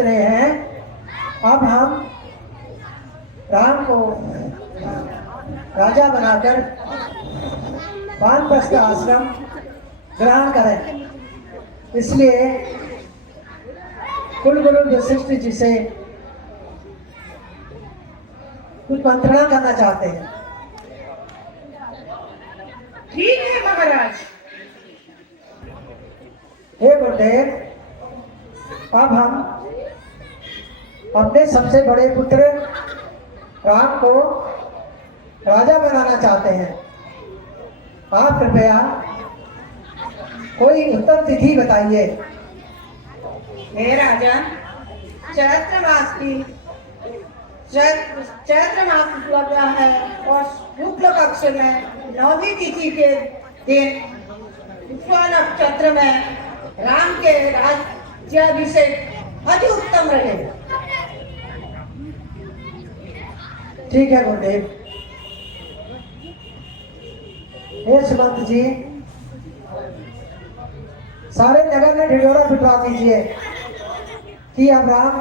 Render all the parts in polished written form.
सोच रहे हैं अब हम राम को राजा बनाकर वानप्रस्थ आश्रम ग्रहण करें। इसलिए कुलगुरु वशिष्ठ जी से कुछ मंत्रणा करना चाहते हैं। ठीक है महाराज। हे गुरुदेव, अब हम अपने सबसे बड़े पुत्र राम को राजा बनाना चाहते हैं। आप कृपया कोई उत्तम तिथि बताइए। हे राजन, चैत्र मास उपलब्ध है और शुक्ल पक्ष में 9वीं तिथि के दिन पुष्य नक्षत्र में राम के राज्याभिषेक अति उत्तम रहेगा। ठीक है गुरुदेव। हे सुमंत जी, सारे नगर में ढिढोरा पिटवा दीजिए कि अब राम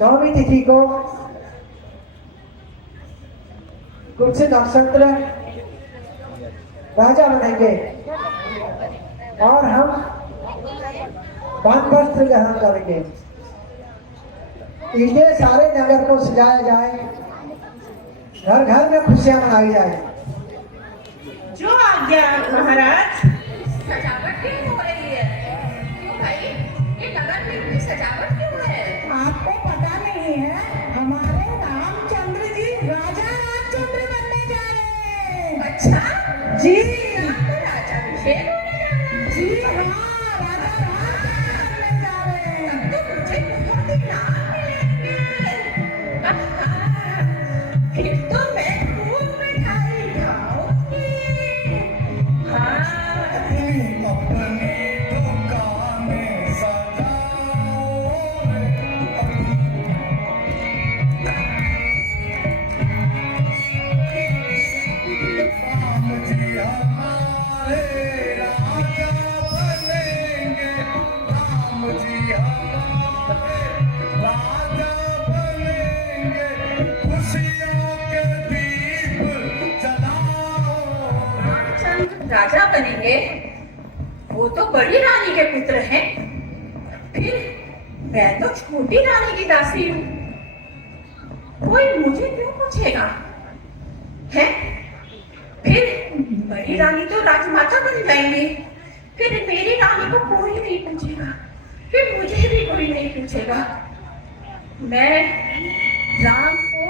9वीं तिथि को कुछ नक्षत्र राजा बनेंगे और हम वानप्रस्थ ग्रहण करेंगे। इसलिए सारे नगर को सजाया जाए, घर घर में खुशियां मनाई जाए। जो आज्ञा महाराज। सजावट क्यों हो रही है? क्यों भाई, ये नगर में इतनी सजावट क्यों है? आपको पता नहीं है, हमारे रामचंद्र जी राजा रामचंद्र बनने जा रहे हैं। अच्छा जी, आपको राज्याभिषेक होने जा रहा है? जी हाँ, राजा रामचंद्र बनने जा रहे हैं। तो मुझे बहुत इनाम मिलेंगे। फिर तो मैं खूब मिठाई खाऊंगी। हाँ, राजा बनेंगे? वो तो बड़ी रानी के पुत्र हैं। फिर मैं तो छोटी रानी की दासी हूँ। कोई मुझे क्यों पूछेगा? है? फिर बड़ी रानी तो राजमाता बन जाएंगी। फिर मेरी रानी को कोई नहीं पूछेगा, फिर मुझे भी कोई नहीं पूछेगा। मैं राम को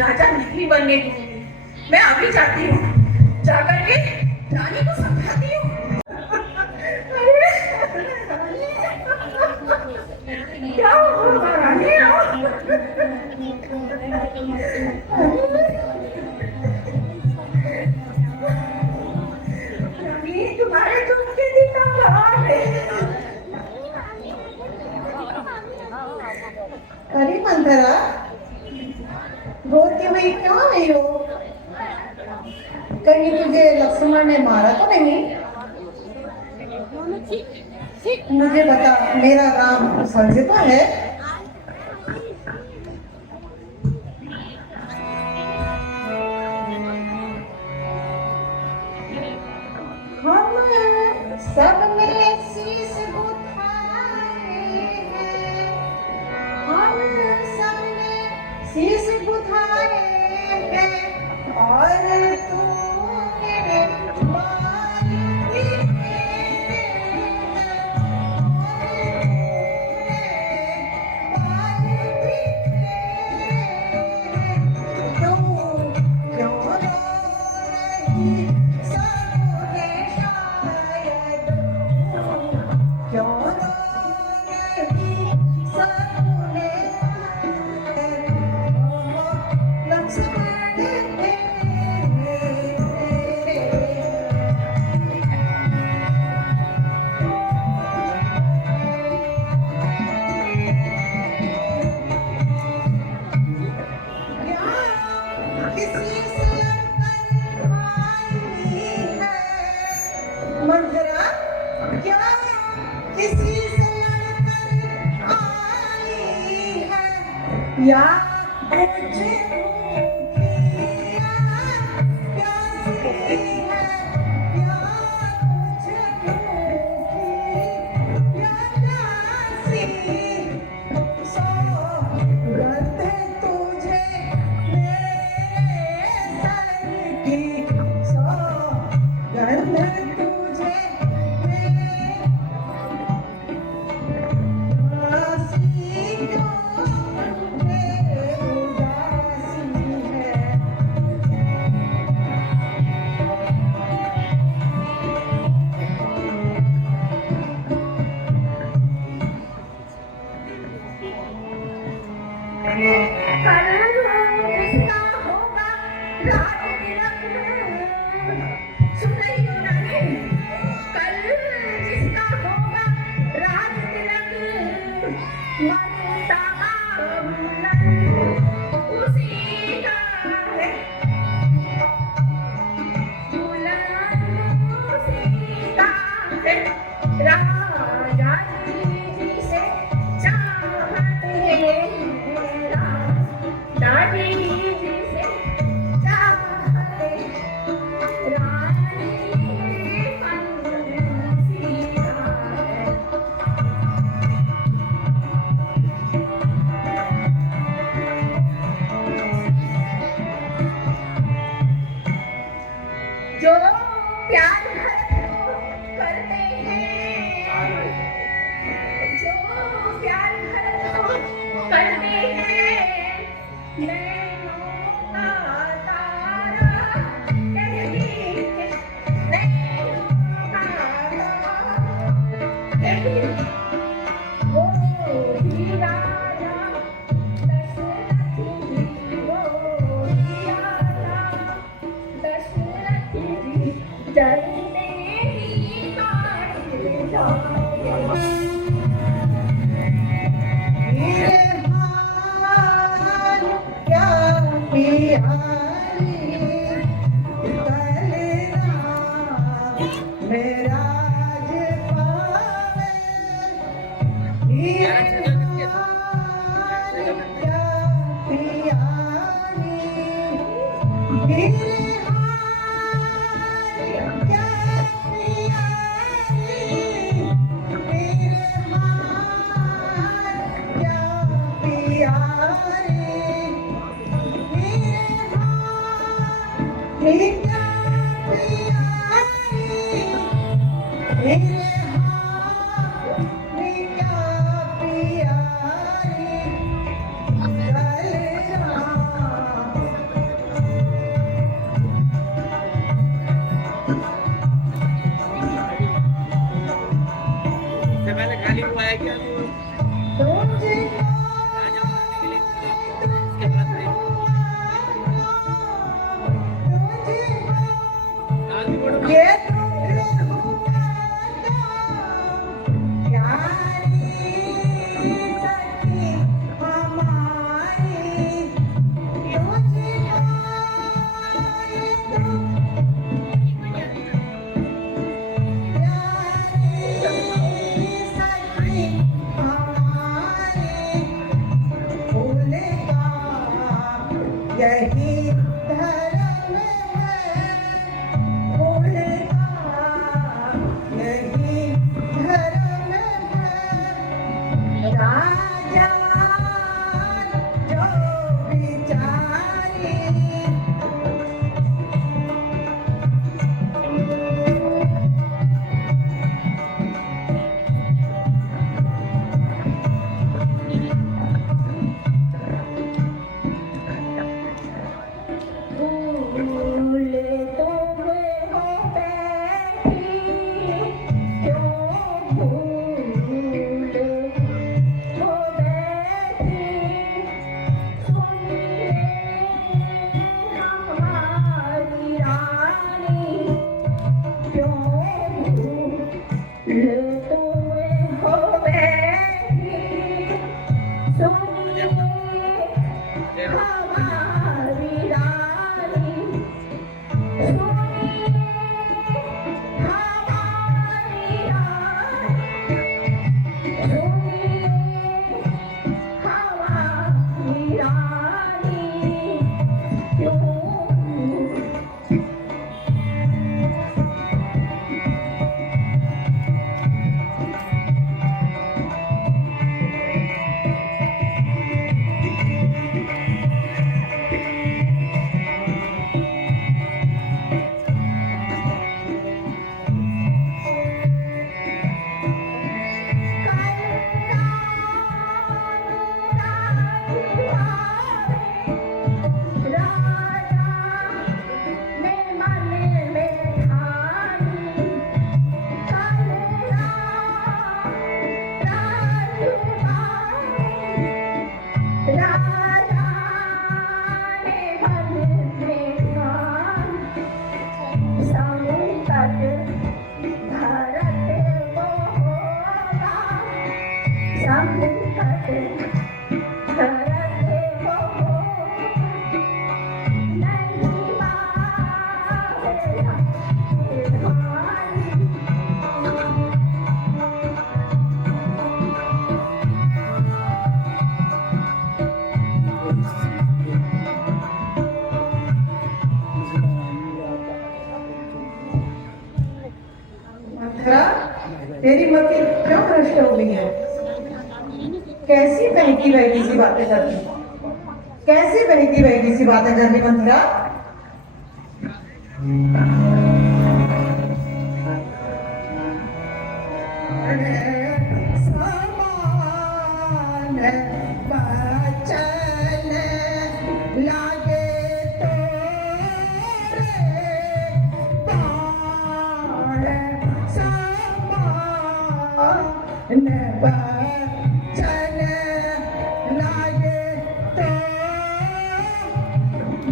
राजा नहीं बनने दूंगी। मैं अभी जाती हूँ, जाकर के रानी को समझाती हूँ। क्या हुआ रानी? रानी, तुम्हारे दुख के दिन कहाँ है? अरे मंथरा, रोती हुई क्यों आई हो? कहीं तुझे लक्ष्मण ने मारा तो नहीं? मुझे बता, मेरा राम स्वर्ग तो है? हम सबने शीश गुथाए हैं, हम सबने शीश गुथाए हैं और तू मेरे या कुछ भूखिया प्यासी है, या कुछ भूखी प्यासी, सौगंध तुझे मेरे सर की, सौगंध तुझे मेरे उदासी क्यों मेरे उदासी है। कल किसका होगा रात तिलक, सुन रही हो रानी? कल जिसका होगा रात तिलक, ममता उसी का है, दुल्हन उसी का है। राजा जी से चाहते दादी जी से चाहते रानी पंछी का है। जो प्यार करते हैं, जो प्यार करते हैं, नैनों का तारा कहती है, नैनों का तारा कहती है। वो ही राजा दशरथ जी, वो ही राजा दशरथ जी, जलने ही काटे जाए। मेरे हाल क्या प्यारी कलना मेरा पावे, मेरे हाल क्या प्यारी, मेरे हाल क्या प्यारी, मेरे हाल क्या प्यारी, मेरे हाल क्या प्यारी, मेरे हाल क्या प्यारी कलना। से पहले खाली हुआ है क्या? तुझको राजा बनने के लिए इसके बाद आगे बढ़ो। ये तुझे हुआ प्यारी सखी हमारी, तुझको प्यारी सखी हमारी, फूल का यही धर्म है, फूल का यही धर्म है। राजा जो बिचारी, तेरी मति क्यों भ्रष्ट हो गई है? कैसी बहकी बहकी सी बातें करती, कैसी बहकी बहकी सी बातें कर रही मंथरा? समान बचन लागे तोरे बाण, समान बचन लागे तो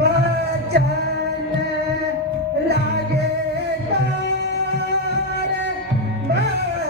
बचन लागे तोरे बचन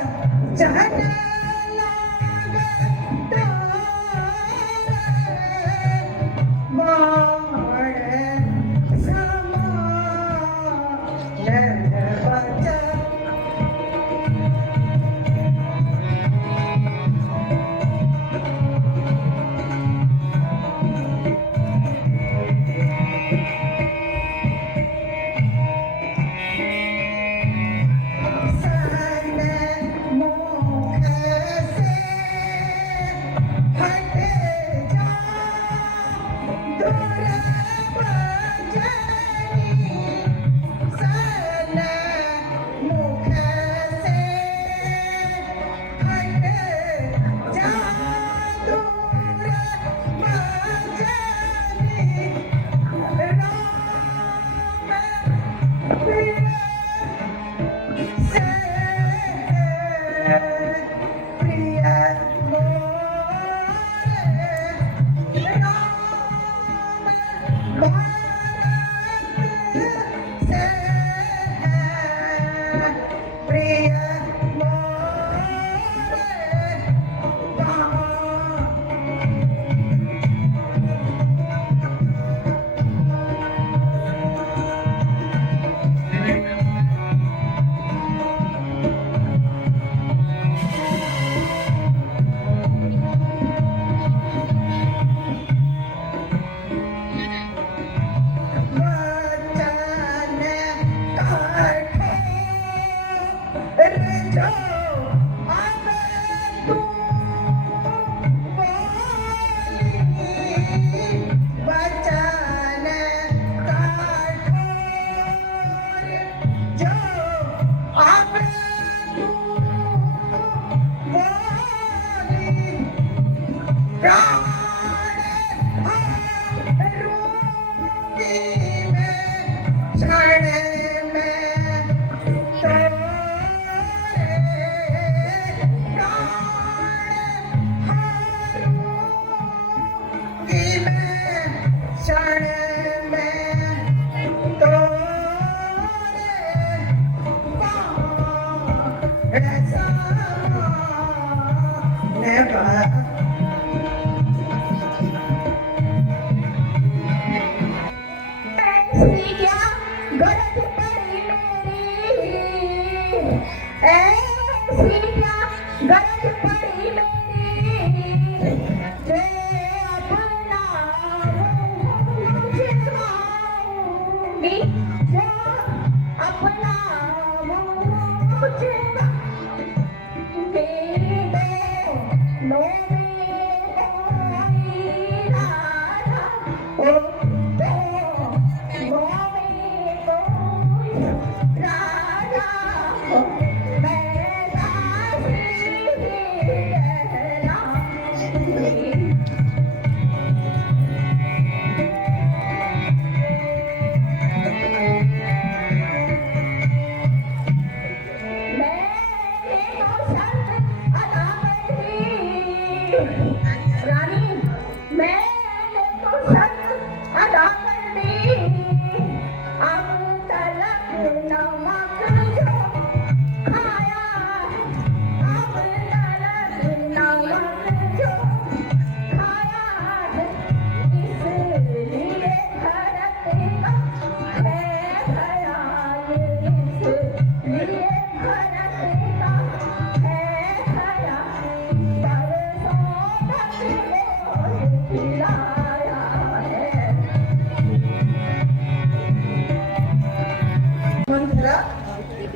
मंथरा,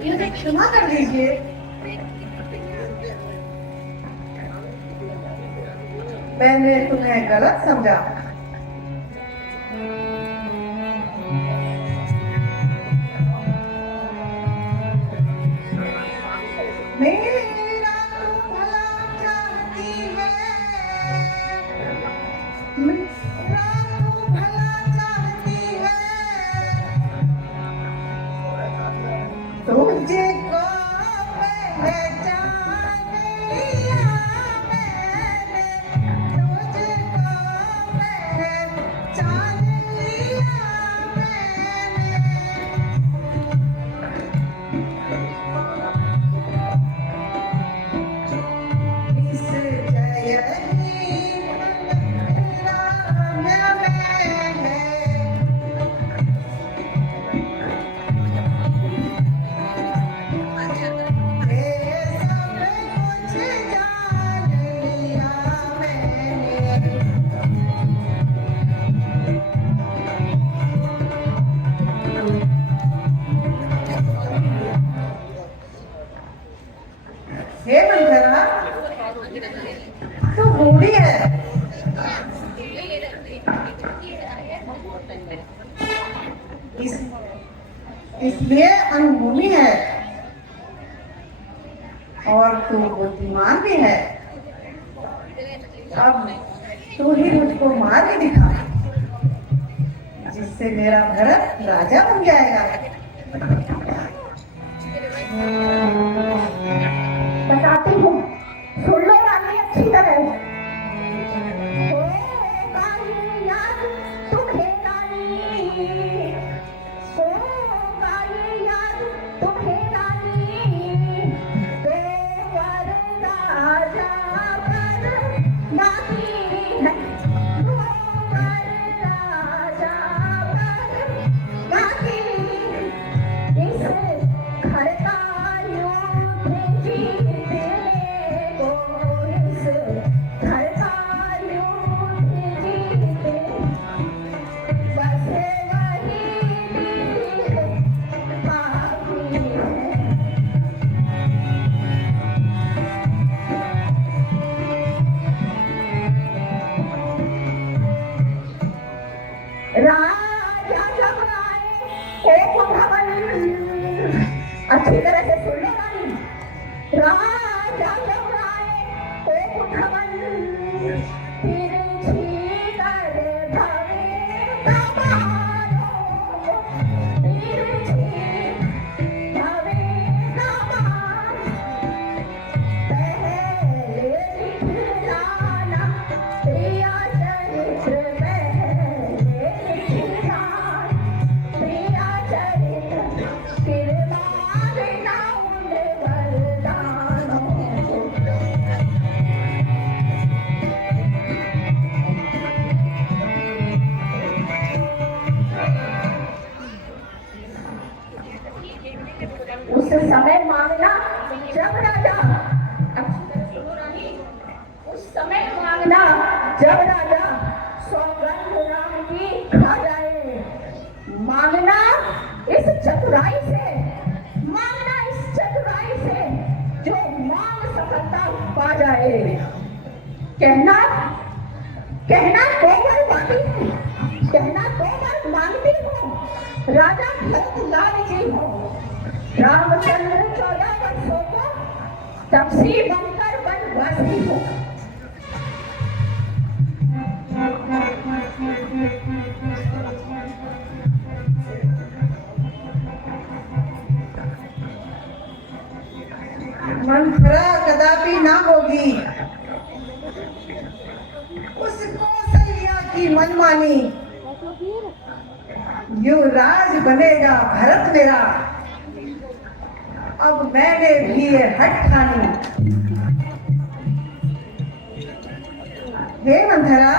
मुझे क्षमा कर दीजिए। मैंने तुम्हें गलत समझा। मेरा तू भला चाहती है, मेरा तू भला चाहती है, तुझको पहचान लिया मैंने, तुझको पहचान लिया मैंने। इस जयनी राम में है, ये सब कुछ जान लिया मैंने। हे मंथरा, तू बूढ़ी है, इस इसलिए अनहोनी है, और तू बुद्धिमान भी है। अब तू ही मुझको मार के दिखा, जिससे मेरा भरत राजा बन जाएगा। बताती हूँ, सुन लो रानी अच्छी तरह। हो गाई याद तुम्हें रानी, हो गाई याद तुम्हें रानी, देवर राजा पर बाकी है, देवर राजा पर बाकी। इस घर का युद्ध जीतने को, इस घर का युद्ध जीतने, बस वही बाकी है। राजा जब आए एक भवन, अच्छी तरह से सुन लो रानी। राजा जब आए एक भवन, तिरछी कर भवे कमानो, तिरछी भवे कमान। पहले दिखलाना प्रिया चरित्र, पहले दिखलाना प्रिया चरित्र, फिर मारना उन वरदानों। उस समय मांगना जब राजा, उस समय मांगना जब राजा सौगंध राम की खा जाए। मांगना इस चतुराई से, मांगना इस चतुराई से जो मांग सफलता पा जाए। कहना कहना कोमल बाती है, कहना कोमल मांगती हूँ, राजा भरत लाल जी हो। रामचंद्र 14 वर्षों को तपसी बनकर वनवासी हो। मंथरा कदापि ना होगी उस कौशल्या की मनमानी, युवराज बनेगा भरत मेरा, अब मैंने भी ये हट ठानी। हे मंथरा,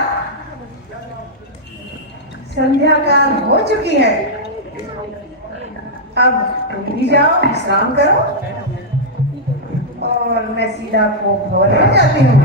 संध्या काल हो चुकी है, अब तुम भी जाओ विश्राम करो, और मैं सीधा को भवन में जाती हूँ।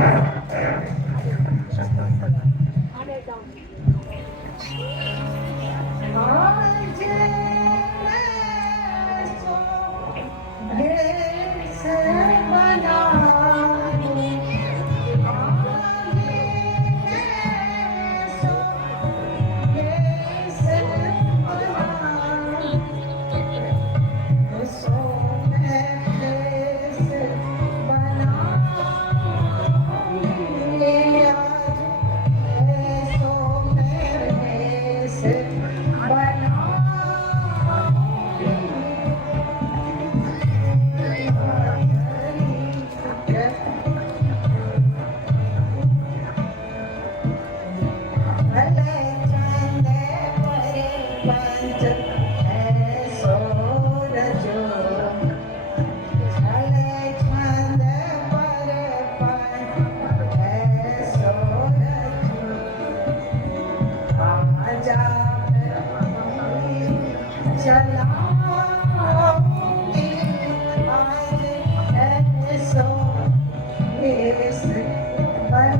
चलाऊंगी आज ऐसो इस पर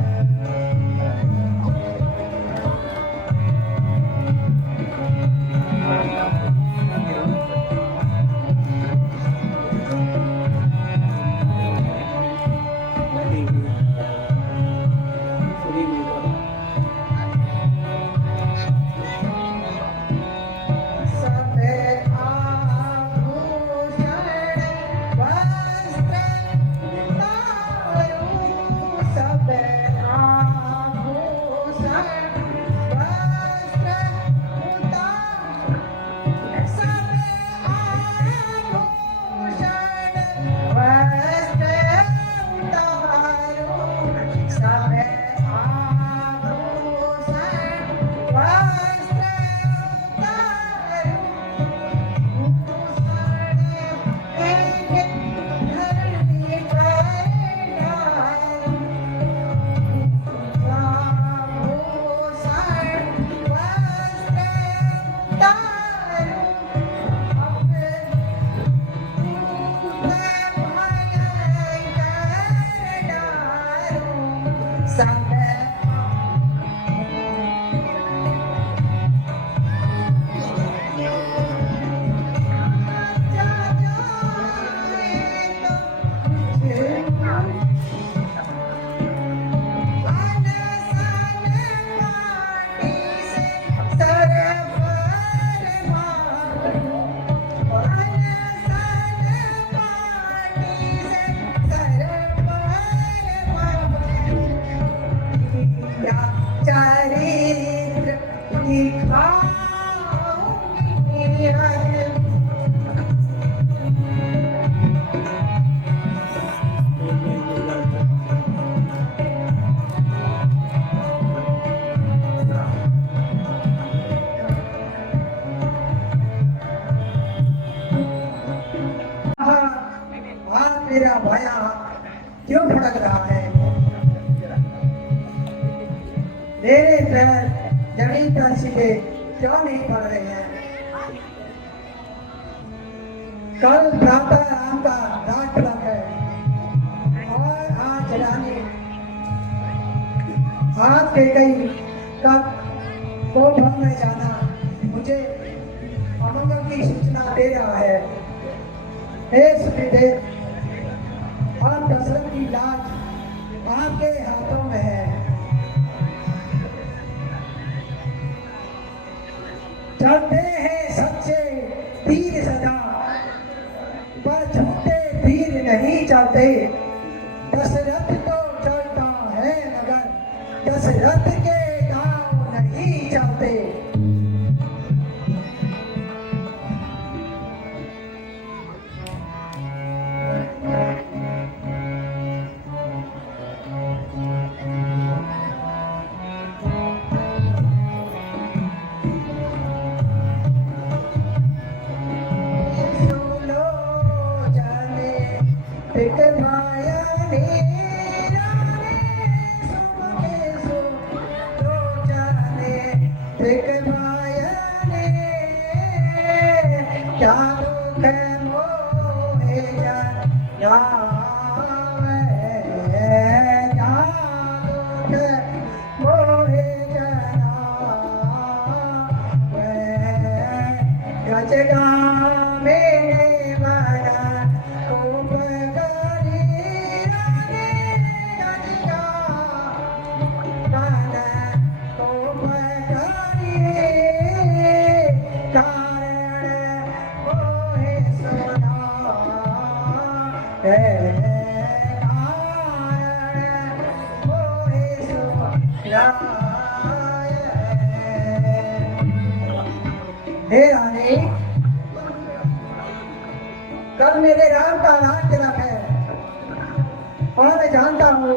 चरित्र दिखाऊंगी आज मेरा भाया क्यों भड़क रहा है? मेरे पैर जमीन पर सीधे क्यों नहीं पड़ रहे हैं? कल प्रातः राम का रात लग है और आज रानी आपके कई कब को भर में जाना मुझे अमंगल की सूचना दे रहा है। हे सुखदेव, आप दशरथ की लाज आपके हाथों में है। चलते हैं सच्चे तीर सदा, पर झूठे तीर नहीं चलते। दशरथ तो चलता है मगर दशरथ के गांव नहीं चलते। हे रानी, कल मेरे राम का राज तिलक है और मैं जानता हूँ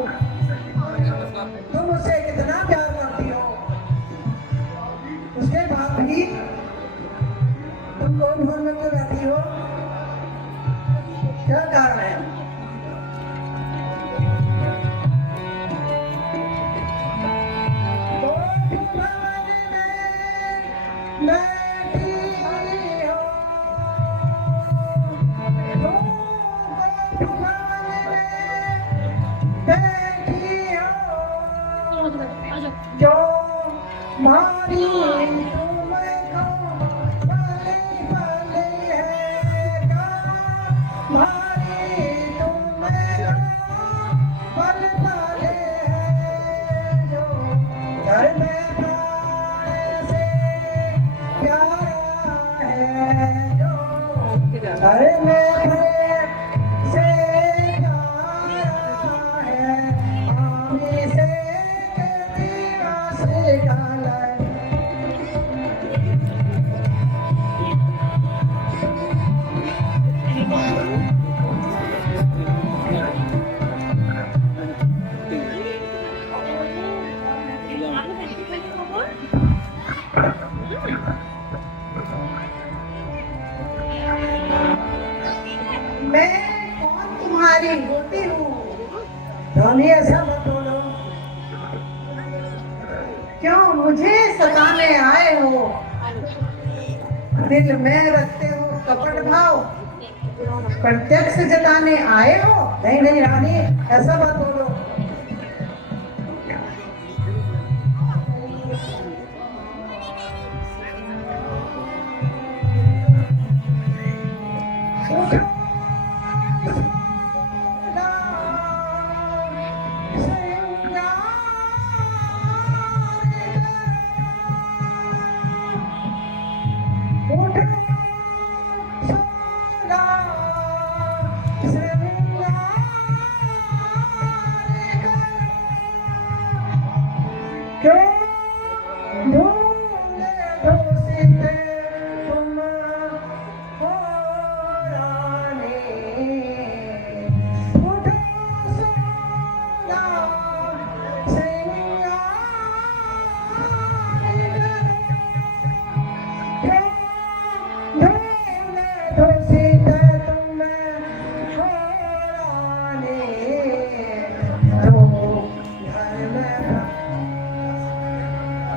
तुम उससे कितना प्यार करती हो। उसके बाद भी तुम कौन भवन में क्यों रहती हो? क्या कारण है? बैठी हो तुम भवन में बैठी हो जो मारी तुमको भले भले है क्या मारी तुमको भले भले है जो घर में प्राण से प्यारा है जो घर में प्रेम से प्यारा है आमी से दीवा से डाला मैं कौन तुम्हारी होती हूँ धोनी ऐसा मत बोलो क्यों मुझे सताने आए हो दिल में रखते हो कपट भाव प्रत्यक्ष जताने आए हो नहीं नहीं रानी ऐसा मत बोलो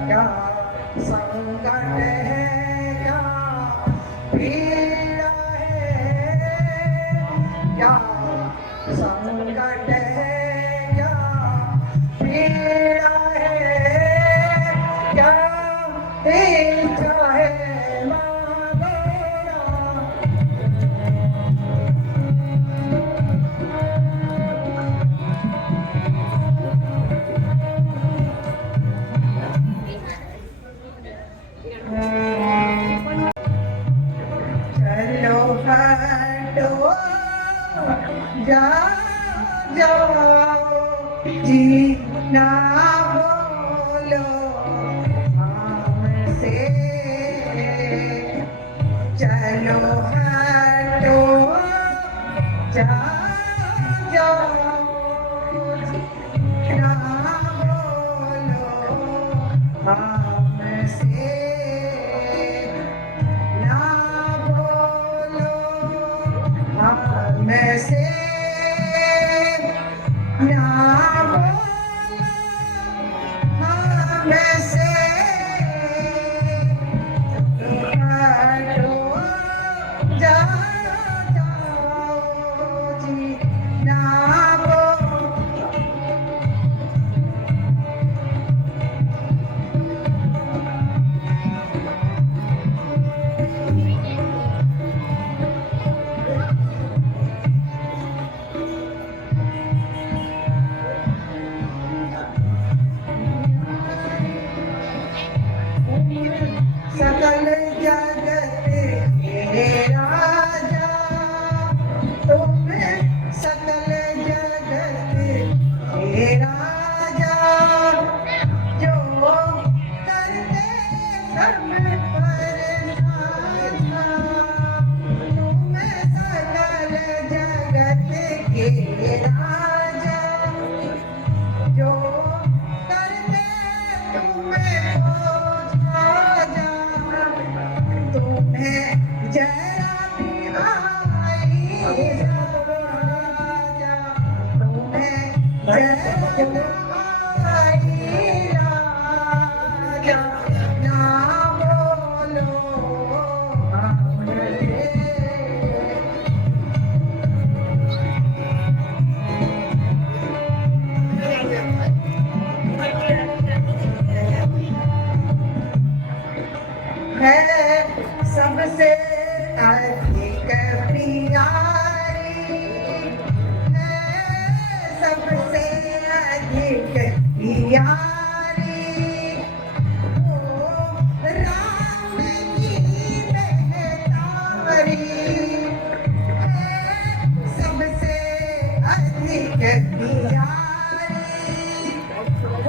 क्या संकट है क्या पीड़ा है क्या संकट है क्या पीड़ा है क्या इच्छा है मांगना चलो हटो जा जाओ जी ना बोलो हमसे चलो हटो जा जाओ ना बोलो हमसे ना बोलो हमसे ना बोलो हमसे हटो जा जाओ जी ना बोलो सकल जगत के राजा तुम सकल जगत के राजा जो करते धर्म पर साझा तुम सकल जगत के राजा जो करते तुम्हें साझा तुम्हें जरा भी आई राजा तुम्हें जरा आई राजा ना है सबसे अधिक प्यारी, है सबसे अधिक प्यारी। ओ राम की बेहतारी है सबसे अधिक प्यारी। ओ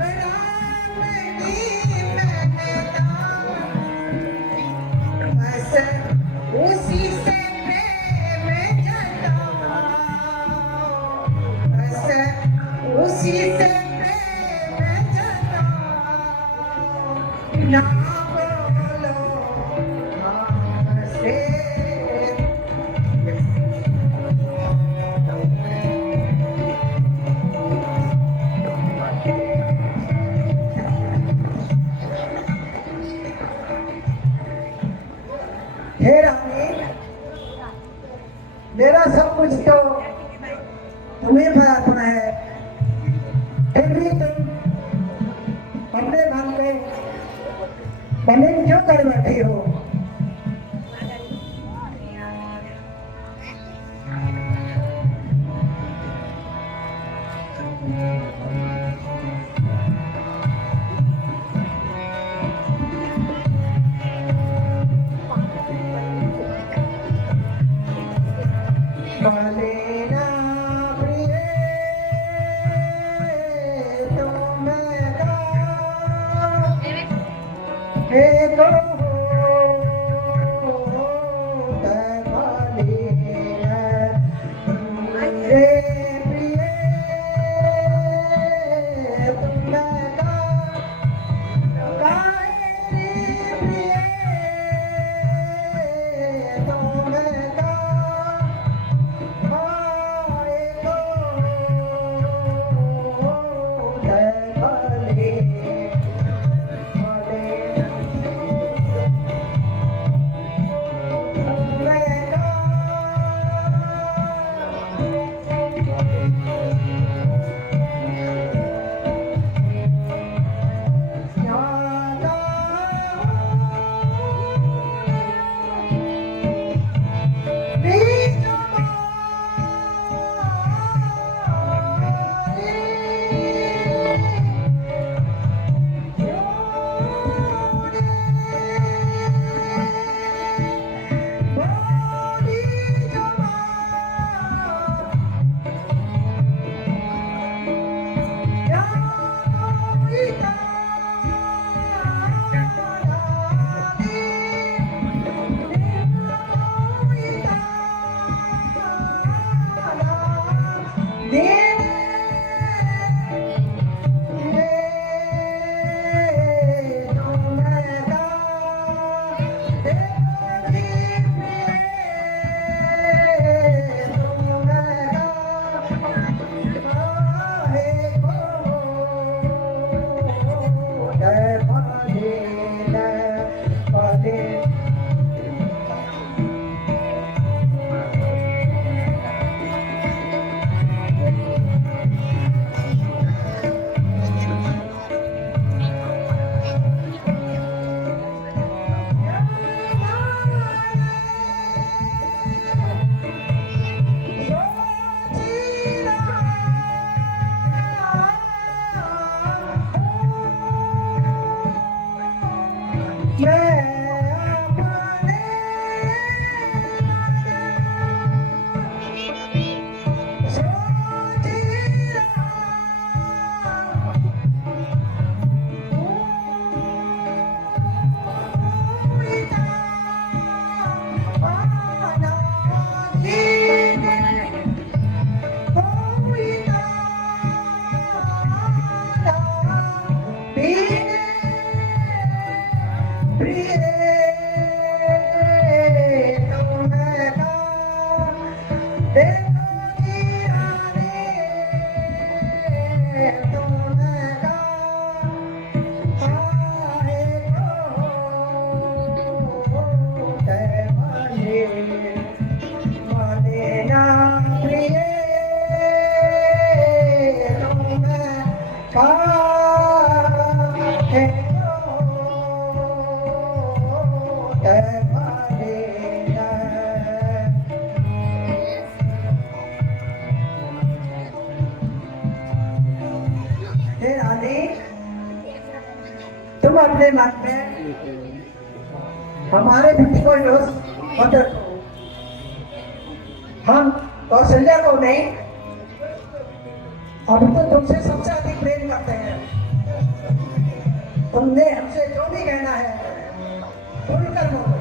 राम की बेहतारी, बस उसी से प्रेम जताओ, बस उसी से प्रेम जताओ। ना बोलो हमसे, हे रानी, मेरा सब कुछ तो तुम्हें समर्पण है, फिर भी तुम अपने मन को मलिन क्यों कर बैठी हो? मलिना प्रिय तुम हे को हे रानी, तुम अपने मन में हमारे बेटे को रोज मत रखो। हम कौशल्या को नहीं, अभी तो तुमसे सबसे अधिक प्रेम करते हैं। तुमने हमसे जो भी कहना है खुलकर बोलो।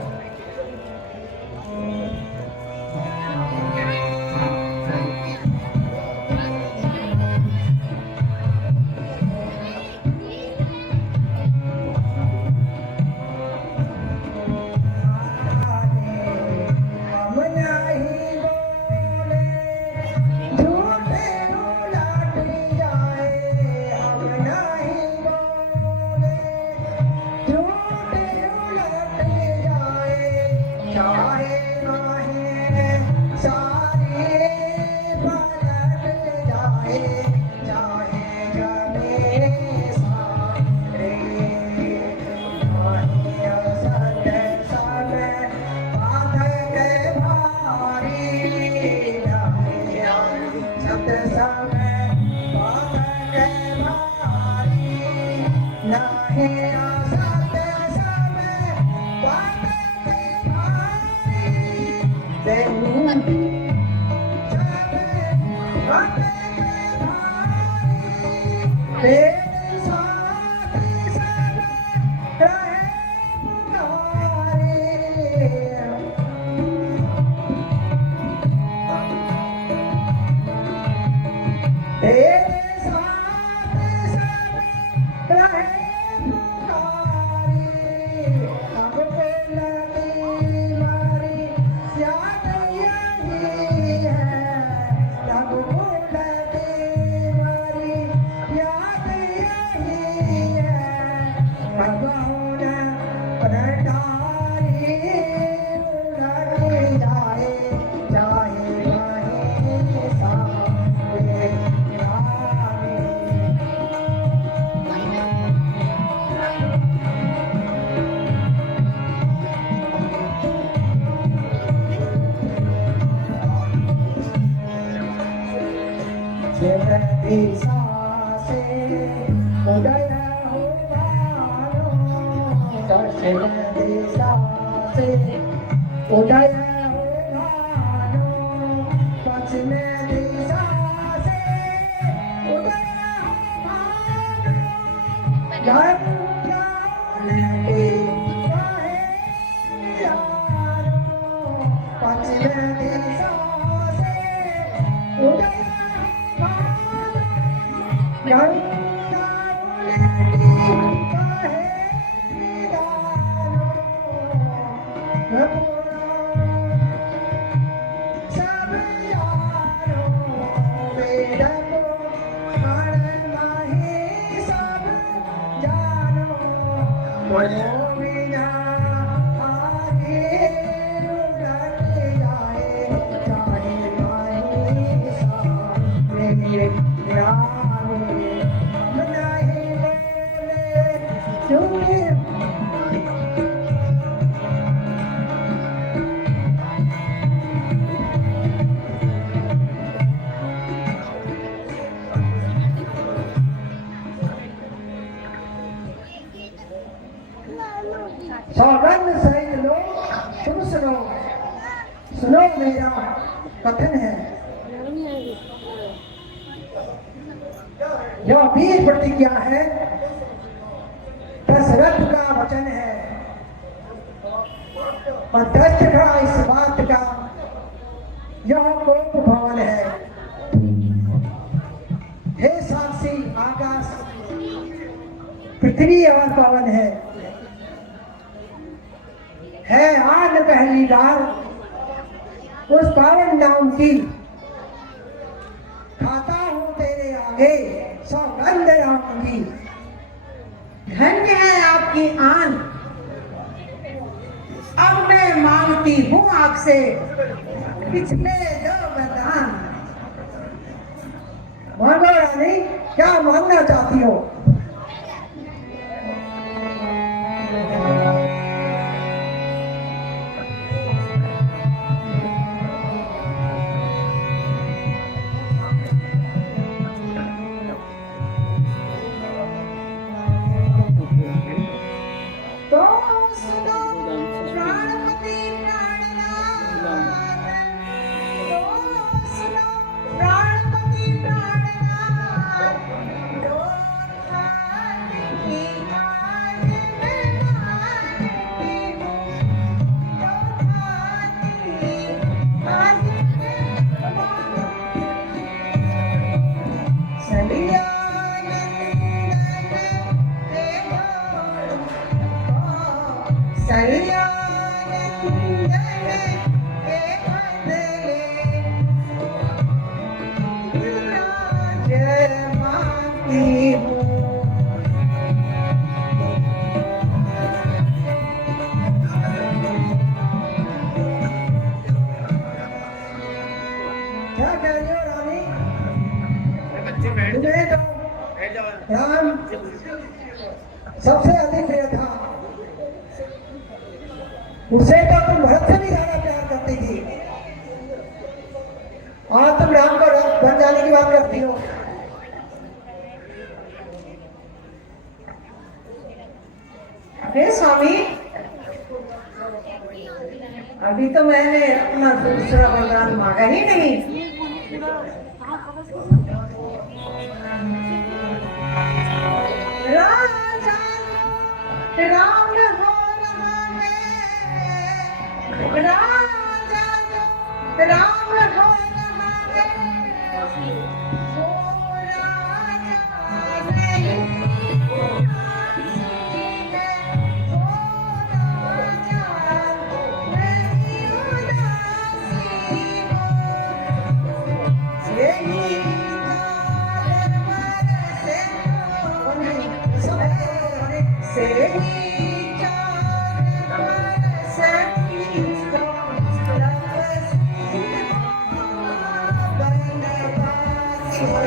सौगंध सहित लो, तुम सुनो, सुनो मेरा कथन है। यह वीर प्रतिज्ञा है, दशरथ का वचन है, मध्यस्थ का इस बात का यह कोप भवन है। हे साक्षी आकाश, पृथ्वी और पवन है आन पहली बार उस पावन नाम की खाता हूँ तेरे आगे सौगंध राम की। धन्य है आपकी आन, अब मैं मांगती हूँ आपसे पिछले दो वरदान। मांगो रानी, क्या मांगना चाहती हो? सुनो प्राणपति प्राणनाथ, ओ सुनो प्राणपति प्राणनाथ, दो हाथ की आज मैं मांगती हूँ, दो हाथ की आज मैं क्या कह रही हो रानी? बच्चे बैठ तुम्हें तो जाओ। राम सबसे अधिक प्रिय था। उसे तो तुम भरत से भी ज्यादा प्यार करती थी। आज तुम राम को रथ बन जाने की बात करती हो। हे स्वामी, अभी तो मैंने अपना दूसरा वरदान मांगा ही नहीं। राजा राम हो रहा है, राजा राम हो रहा है, वो राजा नहीं उदासी है, वो राजा नहीं उदासी हो, यही चादर बरसे से ही चादर बरसती हो, बनवासी हो।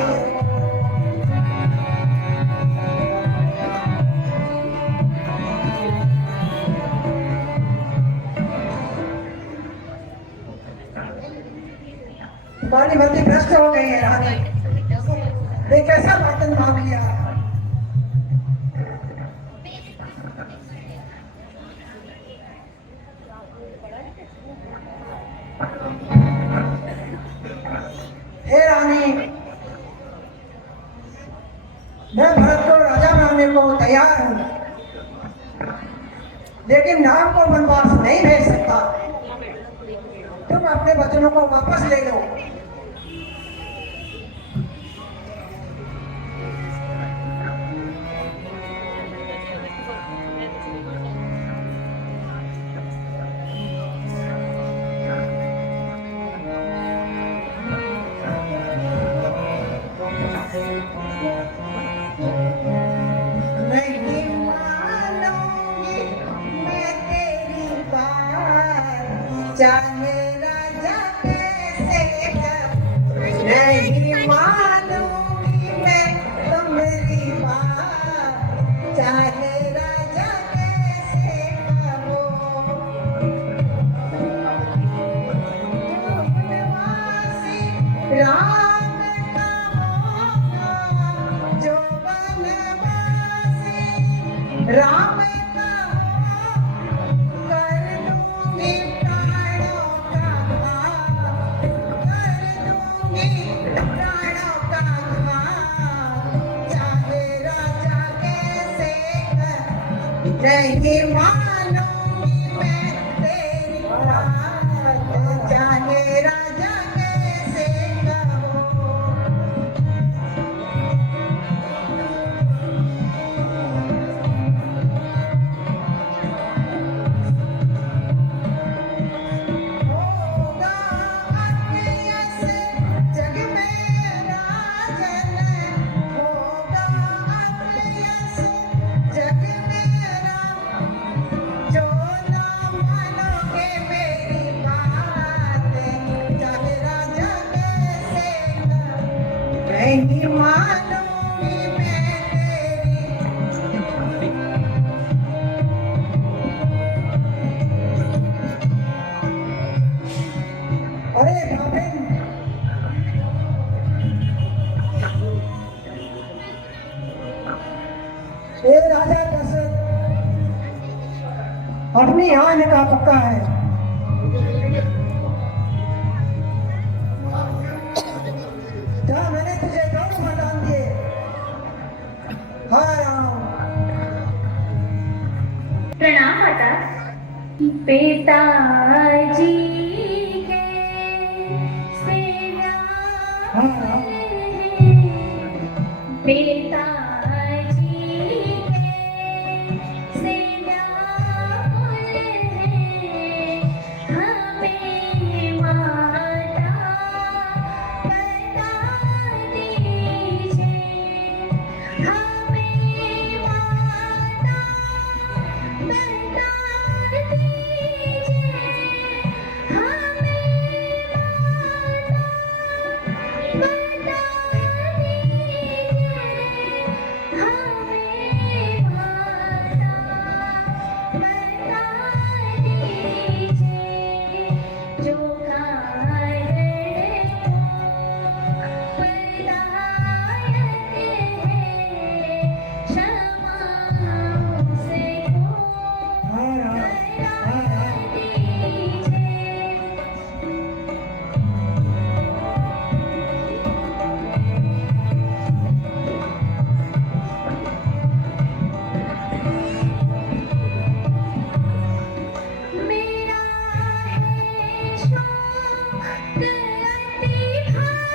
तुम्हारी मति भ्रष्ट हो गई है रानी। ये कैसा बर्तन मांग लिया? हे रानी, मैं भरत को राजा बनाने को तैयार हूँ, लेकिन राम को वनवास नहीं भेज सकता। तुम अपने वचनों को वापस ले लो। नहीं मानूंगी मैं तेरी बात, चाहे राजा कैसे कर। नहीं मानूंगी मैं तुम्हारी बात, चाहे राजा कैसे कहो। वनवासी राम का होगा, जो वनवासी राम का कर दूंगी प्राणों का घात, कर दूंगी प्राणों का घात, चाहे राजा कैसे कर। नहीं मानूंगी मैं तेरी बात, चाहे राजा कैसे कहो। होगा अत्यस जग में राजन, होगा अत्यस जग में राम, अपनी आन का पक्का है। क्या मैंने तुझे दोनों वरदान दिए? हाँ राम। प्रणाम माता। पिताजी के सेवा हाँ राम। पिताजी के सेवा हमें माता बता दीजिए, हमें माता बता दीजिए, हमें माता हाँ राम। हाँ राम। मेरा है शौक अति भारी,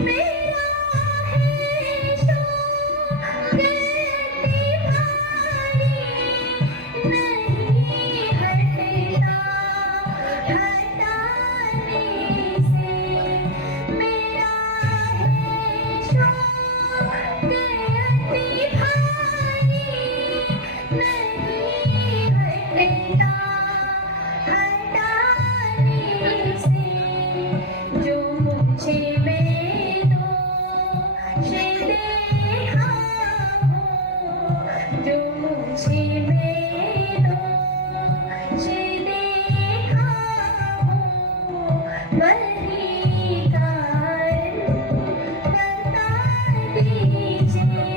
मेरा है शौक अति भारी, नहीं हटता हटाने से, मेरा है शौक अति भारी, नहीं हटता हटाने से, जो मुझे में दोष देखा हो, जो मुझे में दोष देखा हो, वही कारण बता दीजिए।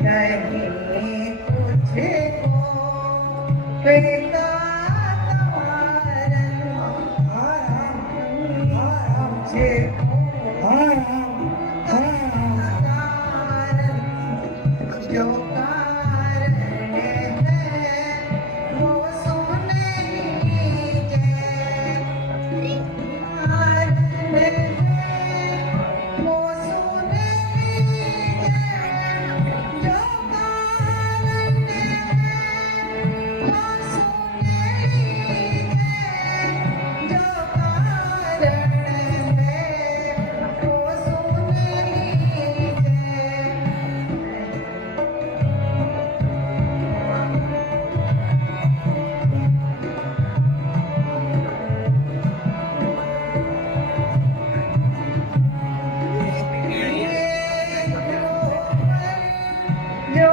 नहीं तुझको पिता तुम्हारन, हाँ राम। हाँ राम। हाँ राम। हाँ राम। जो कारण है वो सुन लीजिए, कारण है वो सुन लीजिए, जो कारण है वो सुन लीजिए, जो कारण है वो सुन लीजिए। जो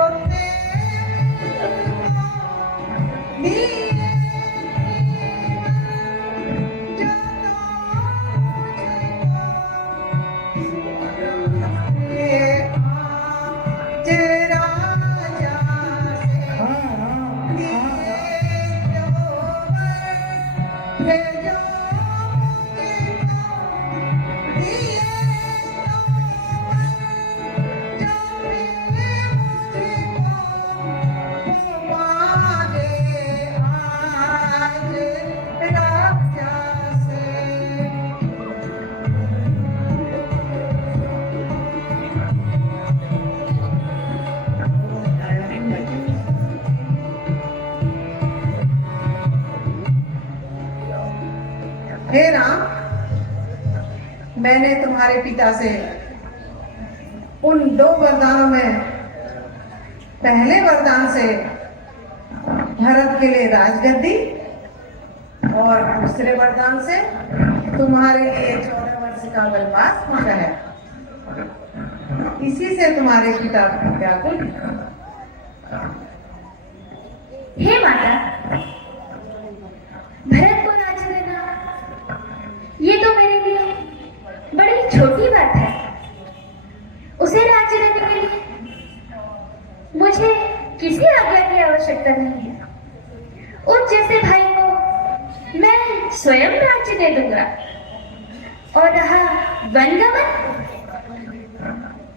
हे राम, मैंने तुम्हारे पिता से उन 2 वरदानों में पहले वरदान से भरत के लिए राजगद्दी और दूसरे वरदान से तुम्हारे लिए 14 वर्ष का वनवास मांगा है। इसी से तुम्हारे पिता व्याकुल हैं। हे माता, भरत को राज्य देना ये तो मेरे लिए बड़ी छोटी बात है। उसे राज्य देने के लिए मुझे किसी आज्ञा की आवश्यकता नहीं है। उस जैसे भाई को मैं स्वयं राज्य दे दूंगा। और रहा वनगमन,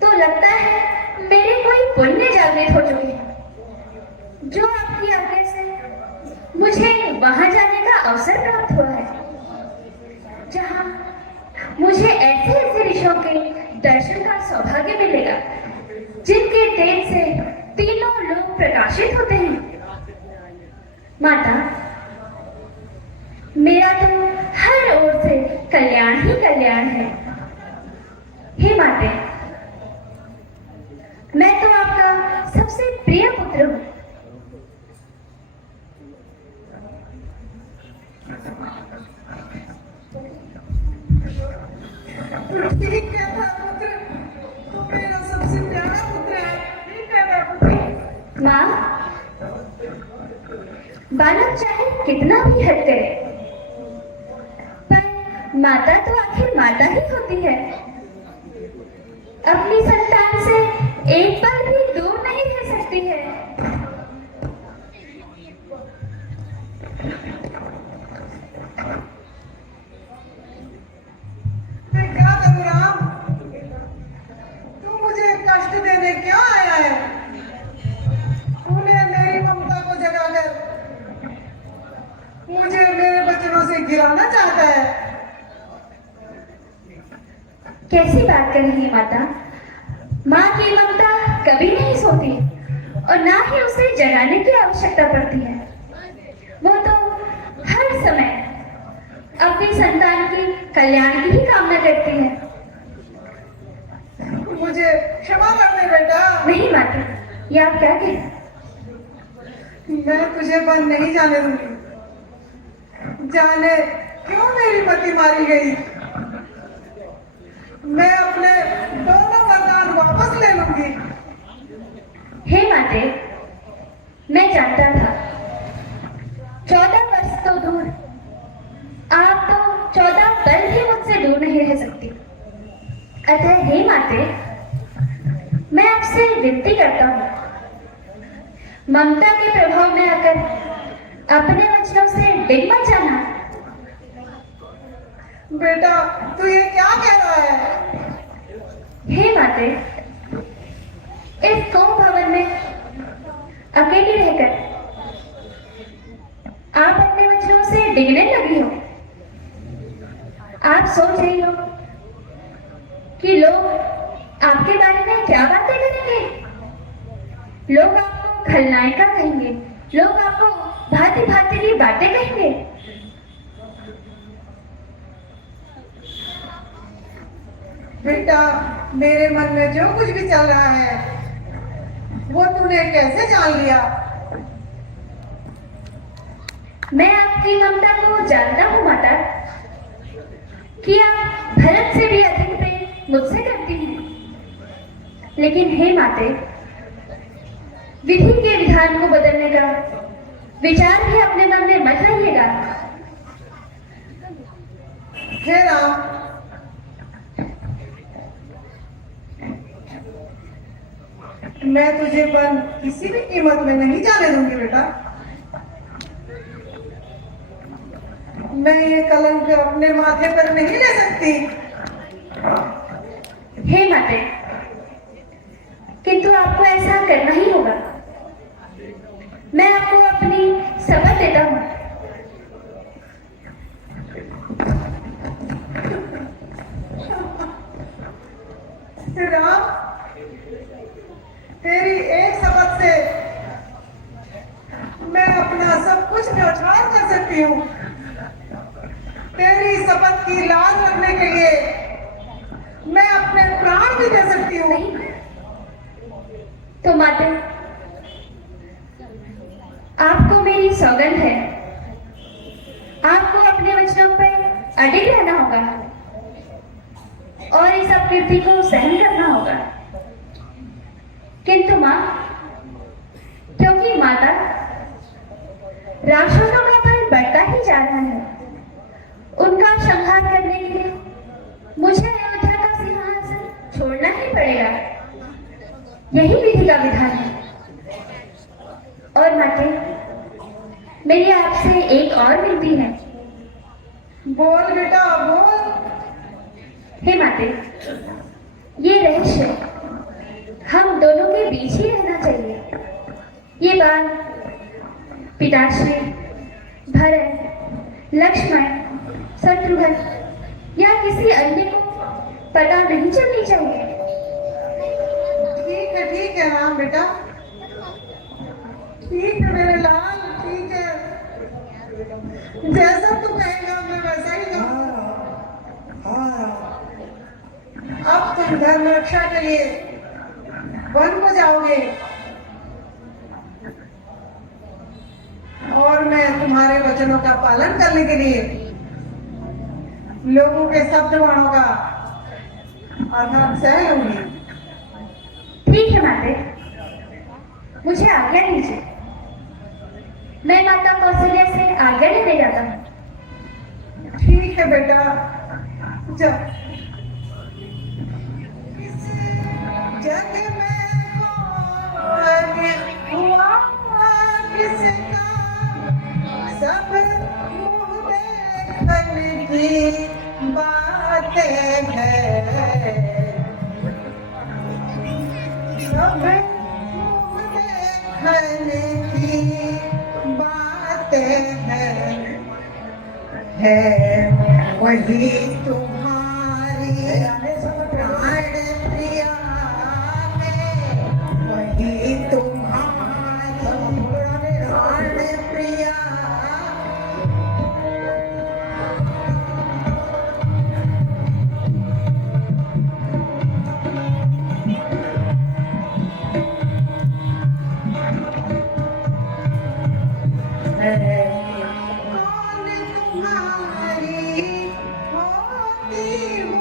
तो लगता है मेरे कोई पुण्य जागृत हो चुकी है, जो आपकी आज्ञा से मुझे वहां जाने का अवसर प्राप्त हुआ है, जहां मुझे ऐसे ऐसे ऋषियों के दर्शन का सौभाग्य मिलेगा, जिनके तेज से तीनों लोग प्रकाशित होते हैं। माता, मेरा तो हर ओर से कल्याण ही कल्याण है। हे माते, मैं तो आपका सबसे प्रिय पुत्र हूँ। ठीक कहता पुत्र, तू मेरा सबसे प्यारा पुत्र है। ठीक कहता पुत्र। माँ, बालक चाहे कितना भी हट करे, पर माता तो आखिर माता ही होती है। अपनी संतान से एक पल भी दूर नहीं रह सकती है। मैं क्या करूं राम, तू मुझे कष्ट देने क्यों आया है? तूने मेरी ममता को जगाकर मुझे मेरे बचनों से गिराना चाहता है। कैसी बात कर रही है माता? माँ की ममता कभी नहीं सोती और ना ही उसे जगाने की आवश्यकता पड़ती है। वो तो हर समय अपनी संतान की कल्याण की ही कामना करती है। मुझे क्षमा कर दे बेटा। नहीं माता, ये आप क्या कह रहे हैं? मैं तुझे बंद नहीं जाने दूंगी। जाने क्यों मेरी मति मारी गई। मैं अपने दोनों वरदान वापस ले लूंगी। हे माते, मैं जानता था 14 वर्ष तो दूर, आप तो 14 पल भी मुझसे दूर नहीं रह सकती। अतः हे माते, मैं आपसे विनती करता हूँ, ममता के प्रभाव में आकर अपने वचनों से डिग मत जाना। बेटा तू ये क्या कह रहा है? हे माते, इस कौम भवन में अकेली रहकर आप अपने वचनों से डिगने लगी हो। आप सोच रही हो कि लोग आपके बारे में क्या बातें करेंगे। लोग आपको खलनायिका कहेंगे, लोग आपको भांति भांति की बातें कहेंगे। बेटा मेरे मन में जो कुछ भी चल रहा है वो तूने कैसे जान लिया? मैं आपकी ममता को जानता हूँ माता, कि आप भरत से भी अधिक प्रेम मुझसे करती हैं। लेकिन हे माते, विधि के विधान को बदलने का विचार भी अपने मन में मत रहिएगा। हे राम, मैं तुझे बंद किसी भी कीमत में नहीं जाने दूंगी बेटा। मैं ये कलंक अपने माथे पर नहीं ले सकती। हे माते, किंतु आपको ऐसा करना ही होगा। मैं आपको अपनी शपथ देता हूँ। राम, तेरी एक शपथ से मैं अपना सब कुछ न्यौछावर कर सकती हूँ। तेरी शपथ की लाज रखने के लिए मैं अपने प्राण भी दे सकती हूँ। तो माते, आपको मेरी सौगंध है, आपको अडिग रहना होगा और इस अपकीर्ति को सहन करना होगा। किंतु माँ, क्योंकि माता राक्षसों का बल बढ़ता ही जा रहा है, उनका संहार करने के लिए मुझे अयोध्या का सिंहासन छोड़ना ही पड़ेगा। यही विधि का विधान है। और माते, मेरी आपसे एक और विनती है। बोल बेटा बोल। हे माते, ये रहस्य हम दोनों के बीच ही रहना चाहिए। ये बात पिताश्री, भरत, लक्ष्मण, शत्रुघ्न या किसी अन्य को पता नहीं चलनी चाहिए। ठीक है हाँ बेटा, ठीक है मेरे लाल, ठीक है। जैसा तू कहेगा मैं वैसा ही करूँगा। हाँ अब तुम धर्म रक्षा के लिए वन को जाओगे और मैं तुम्हारे वचनों का पालन करने के लिए लोगों के शब्द वाणों का अर्थात सह लूंगी। ठीक है माते, मुझे आज्ञा दीजिए। मैं माता कौशल्या से आज्ञा लेने जाता हूँ। ठीक है बेटा, जा। जग में कौन हुआ किसका, सब मुँह देखने की बातें हैं, सब मुँह देखने की बातें हैं, है वही तुम्हारी प्राण प्रिया है, वही तुम्हारी प्राण प्रिया। कौन तुम्हारी होती हूँ,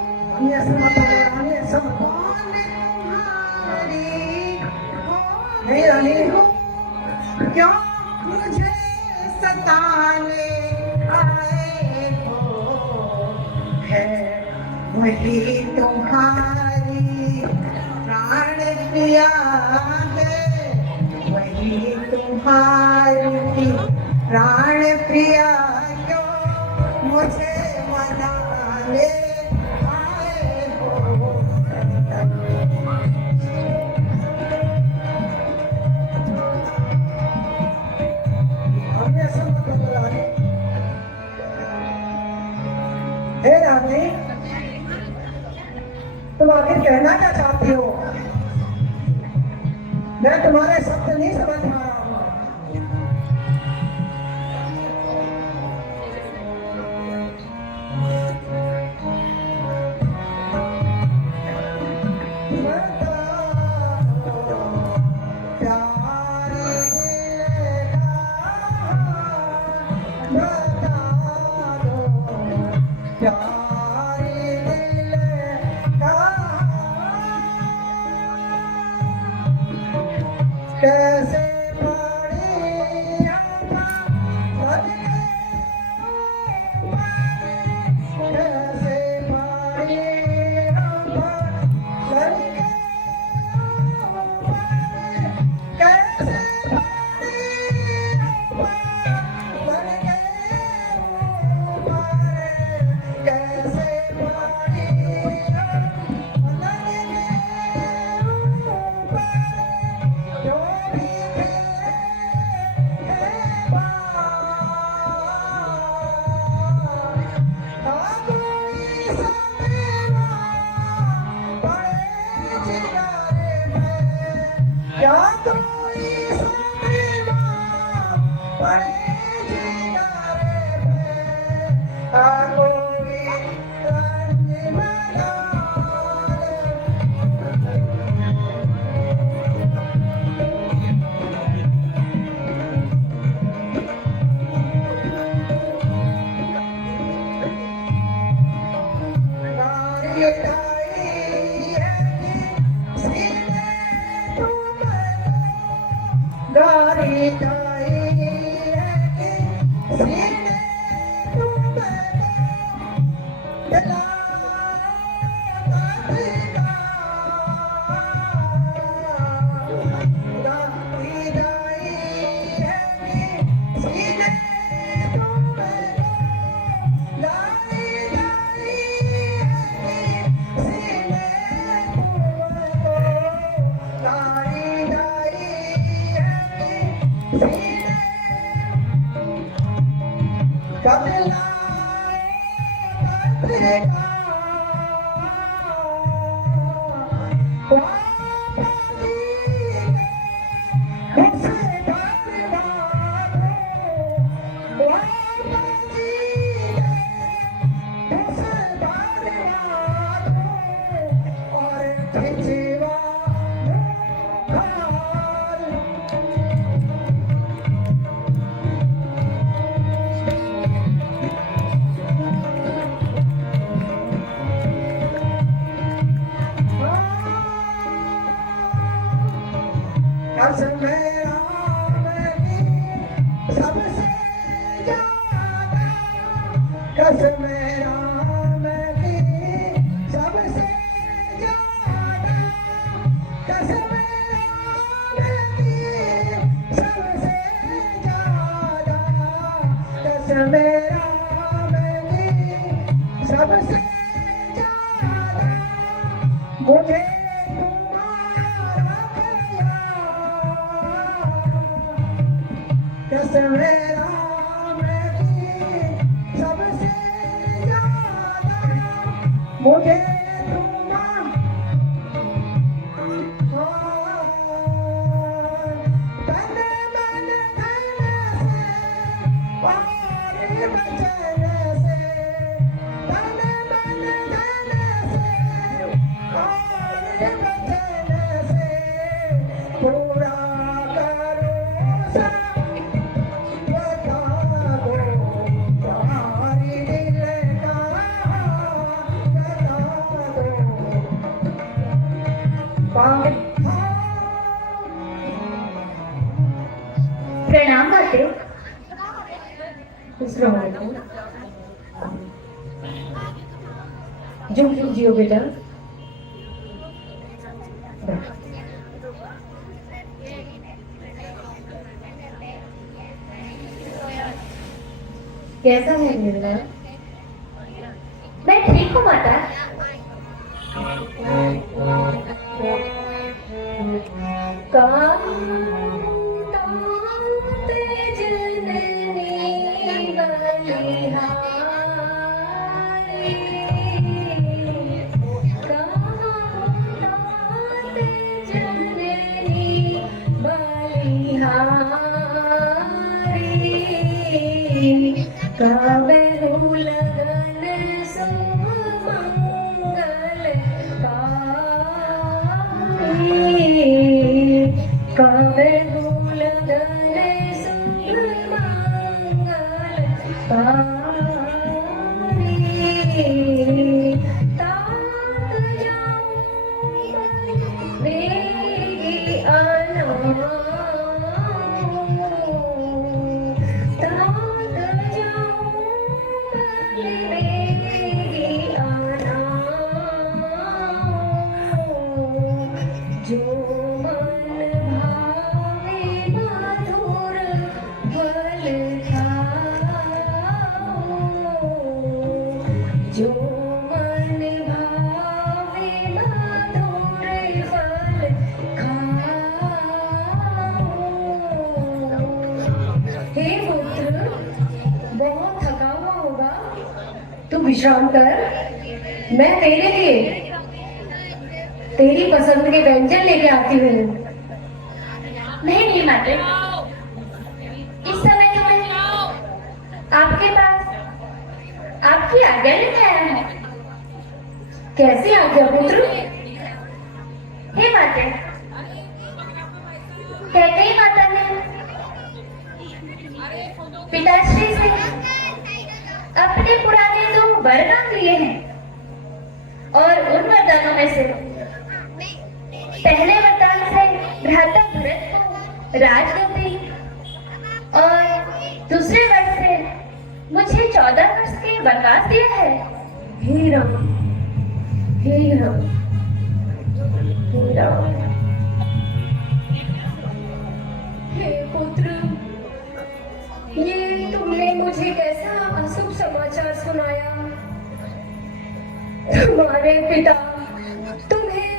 ये सब मत बोलो, ये सब कौन तुम्हारी नहीं रानी। होती हूँ, क्यों मुझे सताने आए हो, है वही तुम्हारी प्राण प्रिया है, वही तुम्हारी प्राण प्रिया, क्यों मुझे मनाने आए हो। हम ये सब मत बोलो रानी। हे रानी, तुम आखिर कहना क्या चाहती हो? मैं तुम्हारे शब्द नहीं समझ पा रहा हूँ। कैसे पड़ी कैसे पड़ी कैसे कैसे मुझे मेरा सबसे ज्यादा मुझे पूरा करो सा बता दो तुम्हारी दिल का बता दो प्रणाम बाते। जो कीजिए बेटा। कैसा है निर्मला? मैं ठीक हूँ माता। कावे लगन शुभ मंगल कावे लगन शुभ मंगल तात जाऊं वेगी आना जो मन भावे मधुर फल खाओ जो मन भावे मधुर फल खाओ। हे पुत्र, बहुत थका हुआ होगा, तू विश्राम कर। मैं तेरे लिए तेरी पसंद के व्यंजन लेके आती हूँ। नहीं माते, इस समय तो मैं आपके पास आपकी आज्ञा लेने आया है। कैसी आज्ञा पुत्र? हे माते, कैकेयी माता ने पिताश्री से अपने पुराने 2 वर मांग लिए हैं और उन वरदानों में से पहले वरदान से भ्राता भरत को राजगद्दी और दूसरे वर से मुझे 14 वर्ष के वनवास दिया है। हे राम, हे राम, हे राम। हे पुत्र, ये तुमने मुझे कैसा अशुभ समाचार सुनाया। तुम्हारे पिता तुम्हें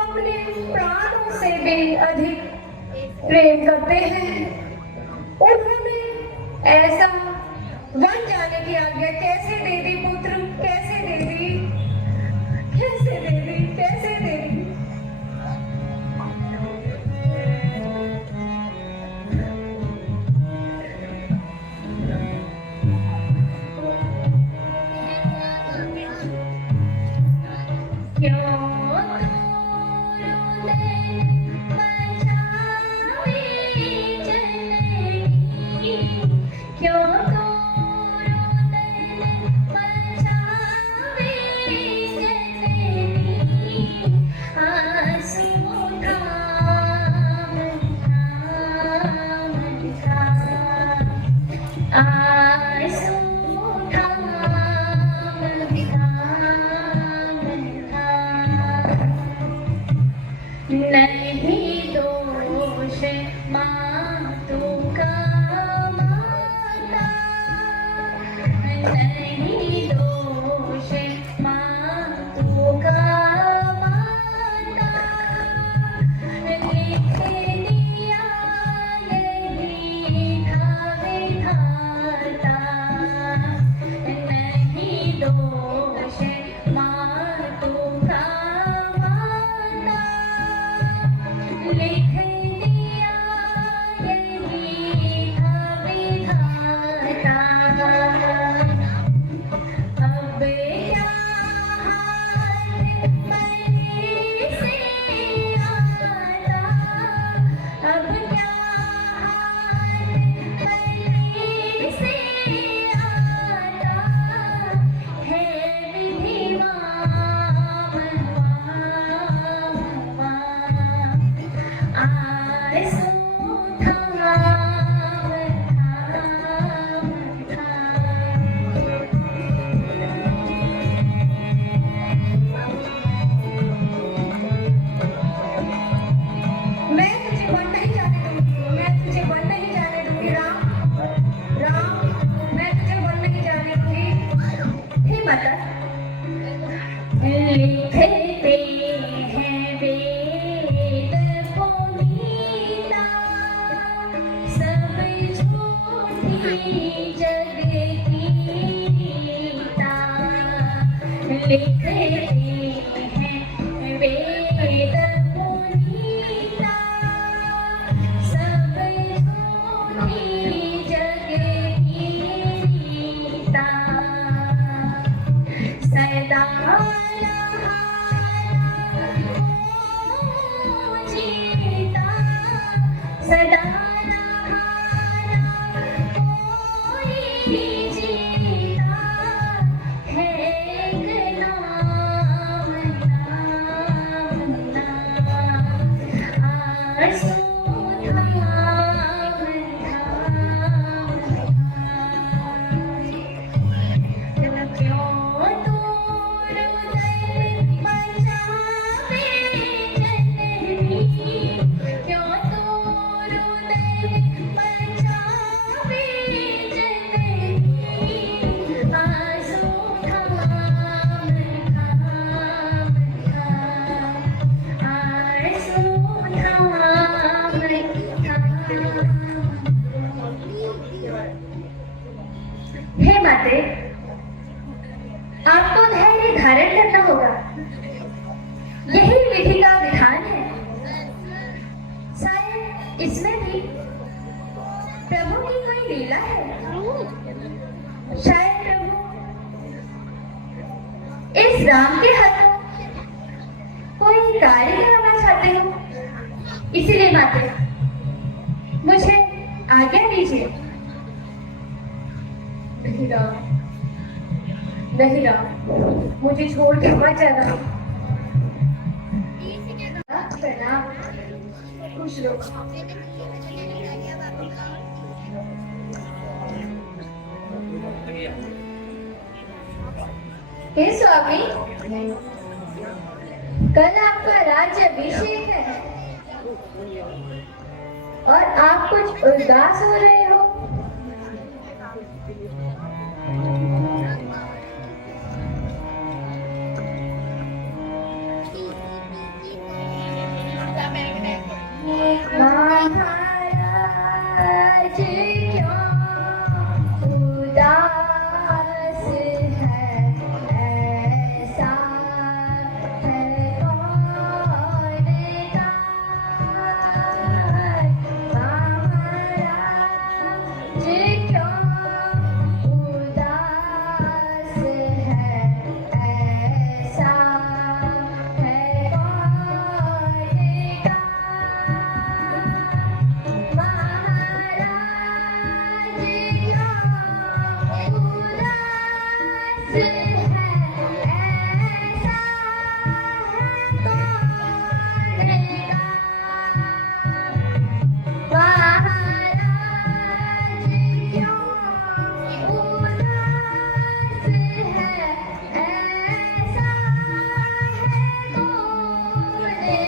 अपने प्राणों से भी अधिक प्रेम करते हैं। उन्होंने ऐसा वन जाने की आज्ञा कैसे दे दी पुत्र, कैसे दे दी, कैसे दे दी, कैसे दे दी। नहीं दोष मातु का माता, नहीं दोष मातु का माता, लिख दिया यही था विधाता, नहीं दोष मातु का लिख दिया यही था विधाता। अब क्या हाथ मरे से आता, अब क्या हाथ मरे से आता, है विधिमान लिखते हैं वेद पुनीता, सब झूठी जग की रीता। लिखते हैं वेद पुनीता, सब झूठी जग की रीता। सदा सदा कोई जीता है, एक नाम नाम नाम आरज़ू हे माते, आपको धैर्य धारण करना होगा। यही विधि का विधान है। शायद इसमें भी प्रभु की कोई लीला है। शायद प्रभु इस राम के हाथों कोई कार्य कराना चाहते हो। इसीलिए माते, मुझे आज्ञा दीजिए। राम, नहीं राम, मुझे छोड़ के मत जाना। प्रणाम। खुश रहो। हे स्वामी, कल आपका राज्य अभिषेक है और आप कुछ उदास हो रहे हो। महाराज क्यों उदास है, ऐसा है कौन कारण। महाराज क्यों उदास है, ऐसा है कौन कारण। महाराज क्यों उदास है, ऐसा है कौन कारण। महाराज क्यों उदास है, ऐसा है कौन कारण।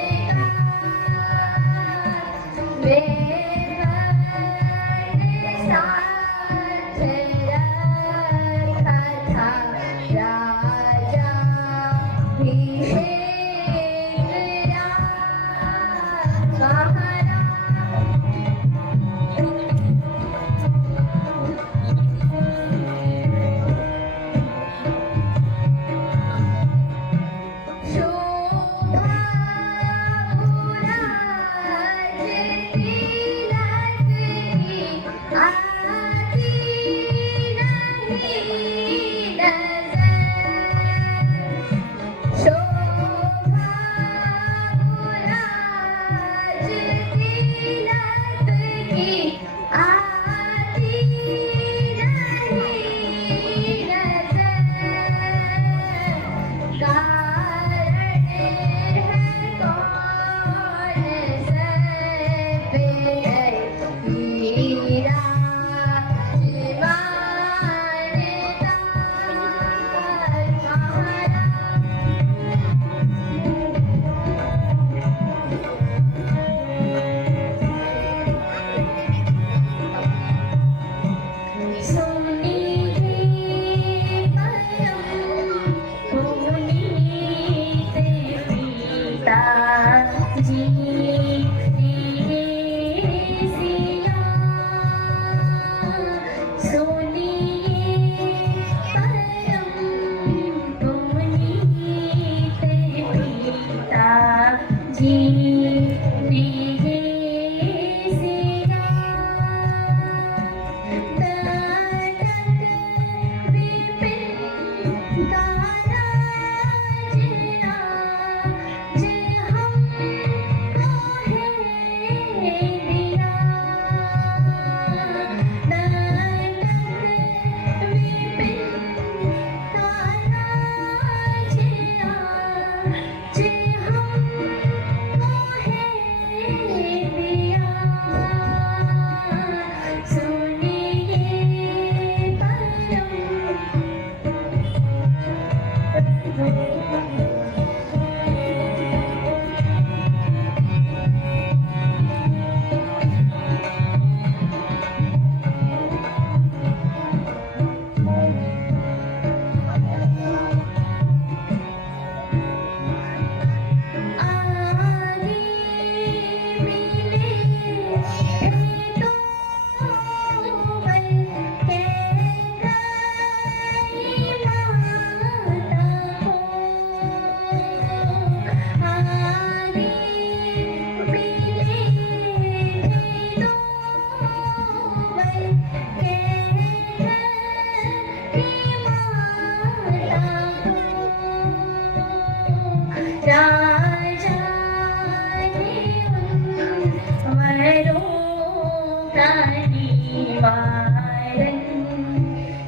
मैंने साथ रखा था राजा अभिषेक राम। शोभा उराज तिलक की आती नहीं नजर। शोभा उराज तिलक की आती नहीं नजर। कारण है कौन सब हीरा जीवानता। सुनिए परम पुनीत पिता जी सिया। सुनिए परम पुनीत पिता जी सिया। प्राणी वारन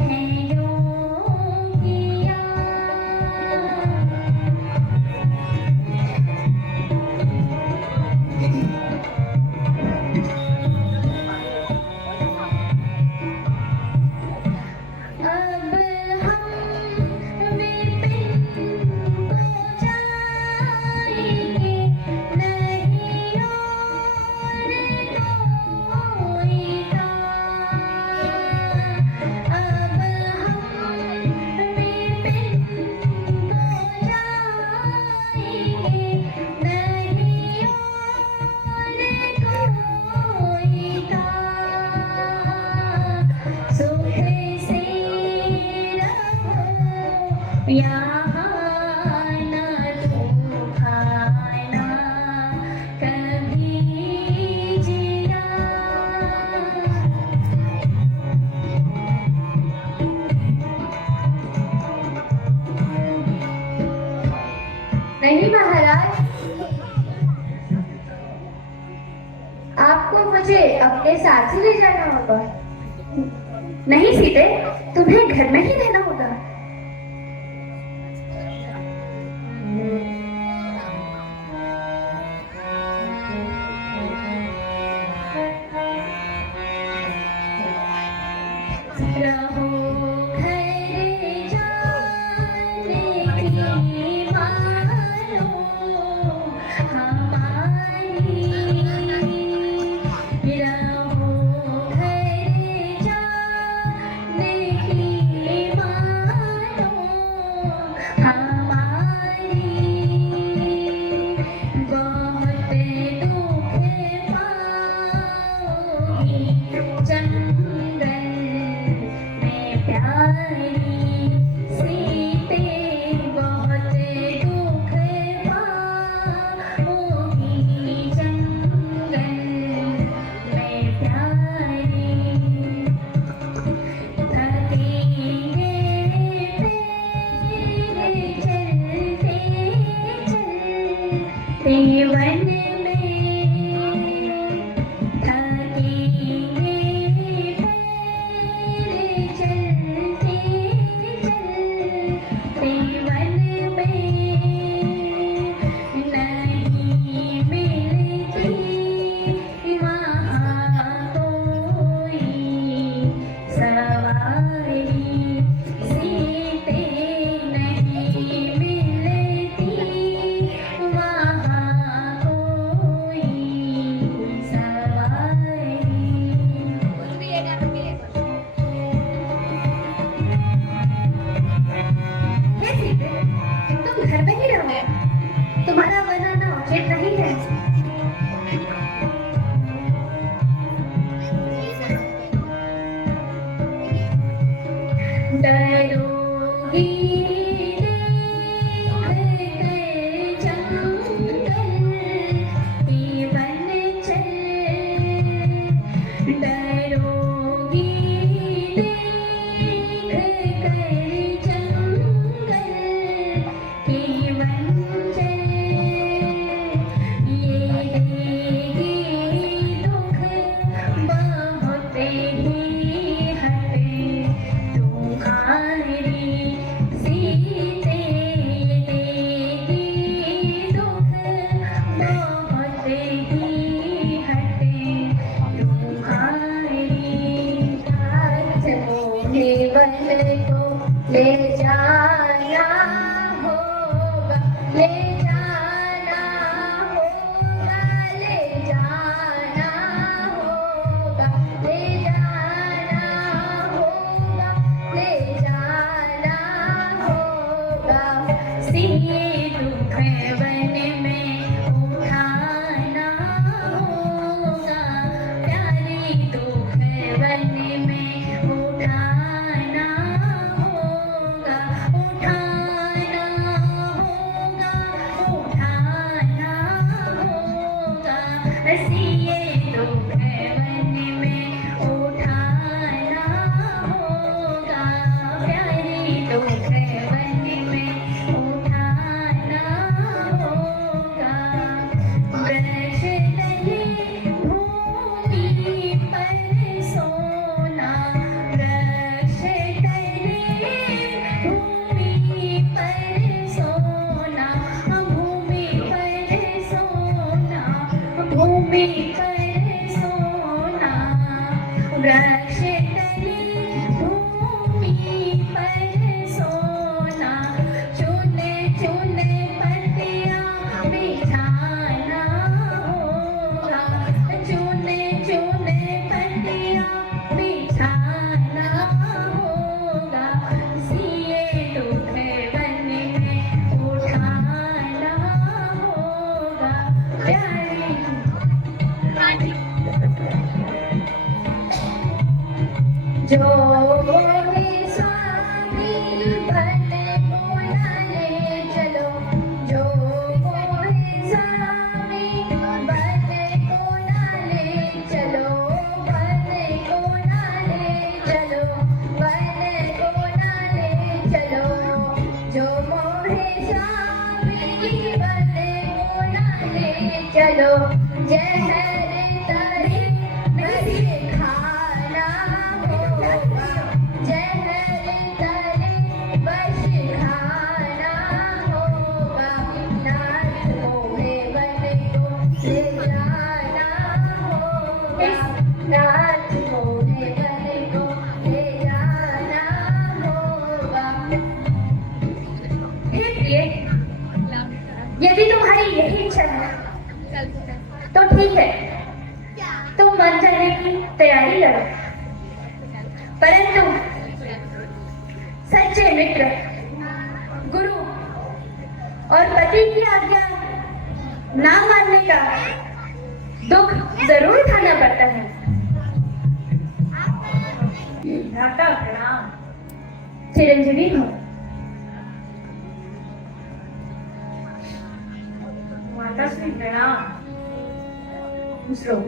है योगिया। यहाँ ना तूफाना कभी जिया। नहीं महाराज, आपको मुझे अपने साथ ही ले जाना होगा। नहीं सीते, तुम्हें घर में ही रहना होगा। रहो घर जाने की मानो हमारी। रहो घर जाने की मानो हमारी। बहुत दुख पाओगी जंगल में प्यारी सीते। बहुत दुख पाओगी जंगल में प्यारी। थकेंगे पैर चलते चलते वन में। थकेंगे पैर चलते चलते वन में। नहीं मिलती वहाँ कोई सवारी सीते। नहीं मिलती वहाँ कोई सवारी। हे सीते, तुम घर में ही रहो। तुम्हारा बनाना उचित नहीं है। डरोगी देख कर जंगल के वन चल। डरोगी देख कर जंगल के वन चल। ये देगी दुख बहुत ही हटे तुम्हारी सीते। देगी दुख बहुत ही हटे तुम्हारी। आज मोहे वन को ले जाना होगा। ले जाना होगा। ले जाना होगा। ले जाना होगा। ले जाना होगा। सिए दुख वन में उठाना होगा। प्यारी दुख वन में उठाना होगा। उठाना होगा। उठाना होगा। सिए दुख वन में उठाना होगा। प्यारी दुख वन में उठाना होगा। वृक्ष तले भूमि पर सोना। वृक्ष तले भूमि पर सोना। भूमि पर सोना। भूमि पर सोना। वृक्ष तले भूमि पर सोना। चुने चुने पत्तियाँ बिछाना होगा। चुने चुने पत्तियाँ बिछाना होगा। सिए दुख वन में उठाना होगा। प्यारी जो स्वामी बन जहर तरे बस खाना होगा, जहर तरे बस खाना होगा, नाथ मोहे बन को ले जाना होगा, नाथ मोहे बन को ले जाना होगा। हे प्रिय, यदि तुम्हारी यही इच्छा है तो ठीक है, तुम वन चलने की तैयारी करो, परंतु सच्चे मित्र, गुरु और पति की आज्ञा ना मानने का दुख जरूर उठाना पड़ता है। भ्राता प्रणाम। चिरंजीवी हो। माता श्री प्रणाम। खुश रहो।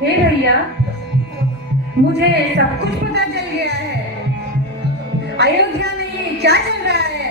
हे भैया, मुझे सब कुछ पता चल गया है। अयोध्या में ये क्या चल रहा है?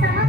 होती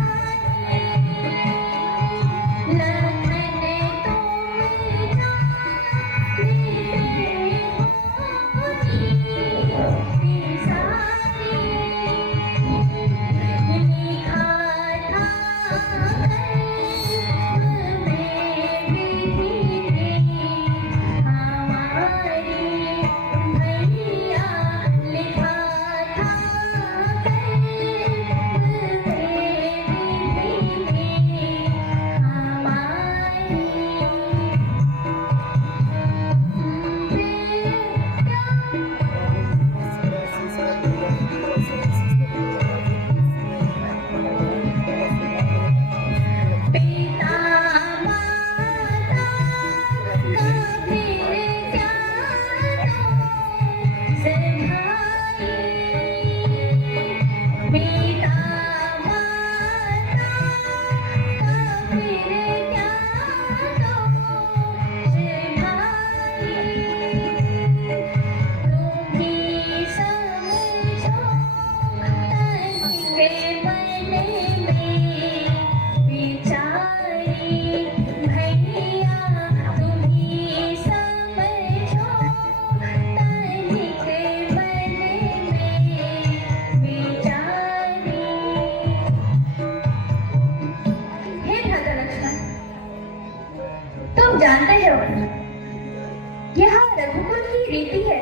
बेटी है,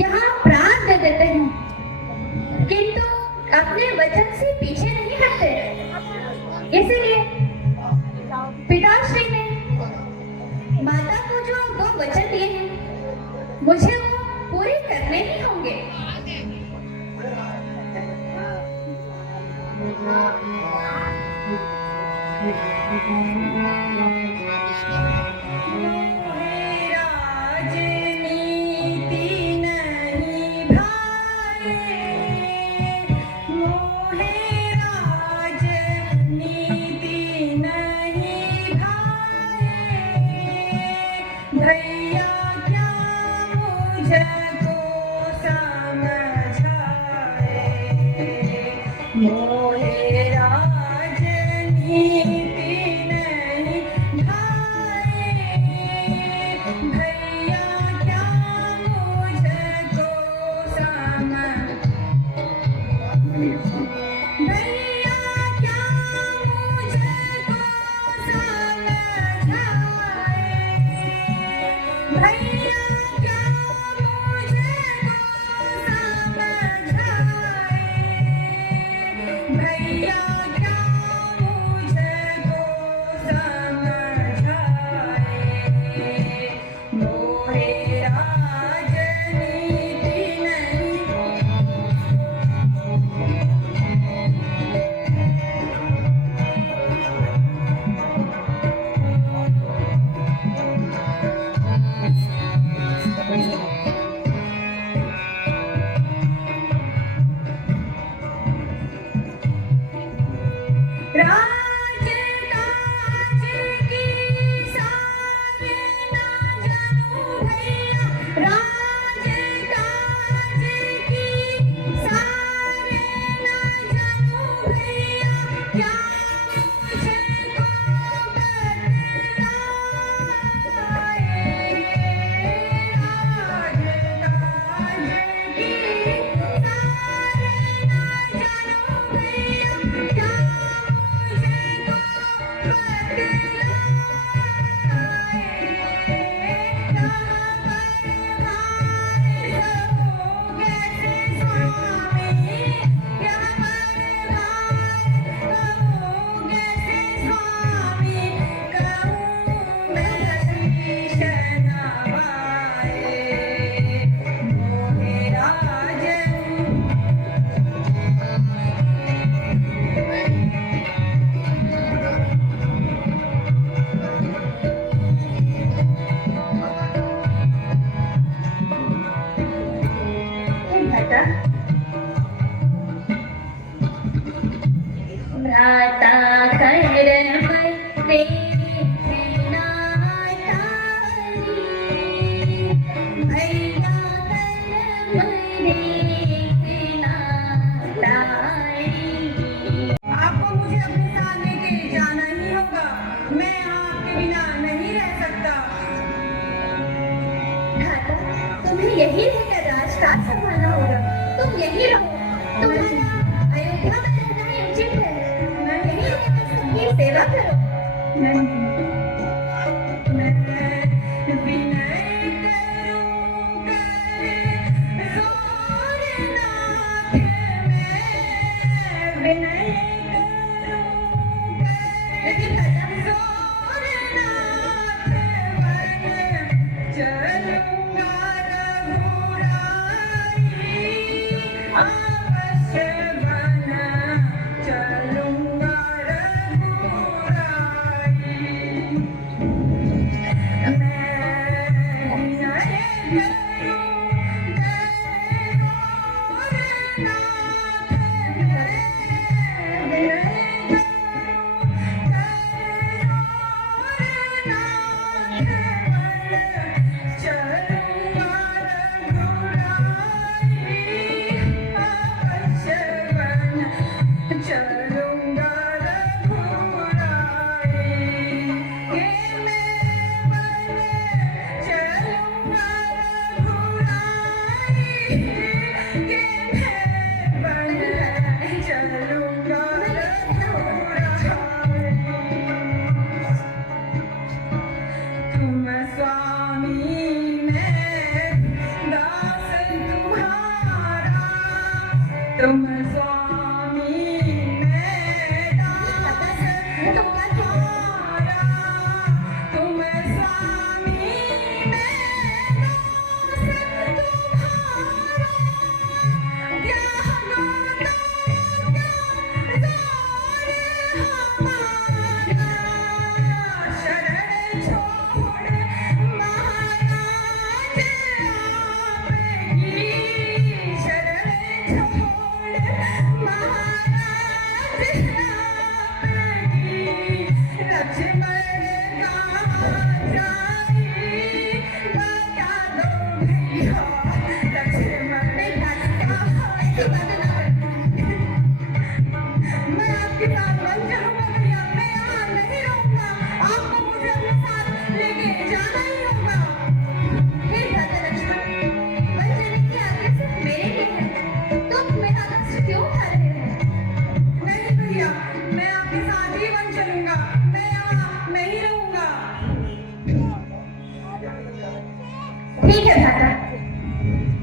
यहाँ प्राण दे देते हैं किंतु अपने वचन से पीछे नहीं हटते। इसीलिए पिताश्री ने माता को जो दो वचन दिए हैं मुझे वो पूरे करने ही होंगे। भैया क्या मुझको समझाए, मोहे राजनीति नहीं भाए। भैया क्या मुझको भैया क्या मुझको समझाए, भैया क्या मुझको समझाए, भैया क्या मुझको समझाए, मोहे राजनीति नहीं। राज काज की सारे ना जानू भैया, राज काज की सारे ना जानू भैया, क्या मुझको बतलाए। राज काज की सारे ना जानू भैया, क्या भ्राता कर्म तेरी नातारी, भैया कर्म तेरी नातारी। आपको मुझे अपने साथ लेके जाना ही होगा, मैं आपके बिना नहीं रह सकता। भ्राता, तुम्हें यही रहकर राजकाज संभालना होगा। तुम यही रहो, तुम्हारा अयोध्या में रहना ही उचित है। यही रहकर सबकी सेवा करो। मैं विनय करूं कर जोरनाथ, मैं विनय करूं कर जोरनाथ, वन चलूंगा रघुराई, अवश्य वन चलूंगा रघुराई। तुम स्वामी मैं दास तुम्हारा, तुम स्वामी मैं दास तुम्हारा, ज्ञान शरण छोड़ महाराज आपकी, शरण छोड़ महाराज आपकी, लक्ष्मण कहाँ जाई बता दो भैया, लक्ष्मण मैं आपके साथ बन चलूंगा भैया, मैं यहाँ नहीं रहूंगा, आपको मुझे अपने साथ लेके जाना ही होगा। हे भ्राता लक्ष्मण, वन जाने की आज्ञा सिर्फ मेरे लिए है, तुम मेरा कष्ट क्यों उठा रहे हो? नहीं भैया, मैं आपके साथ ही बन चलूंगा, मैं यहाँ नहीं रहूंगा। ठीक है भ्राता,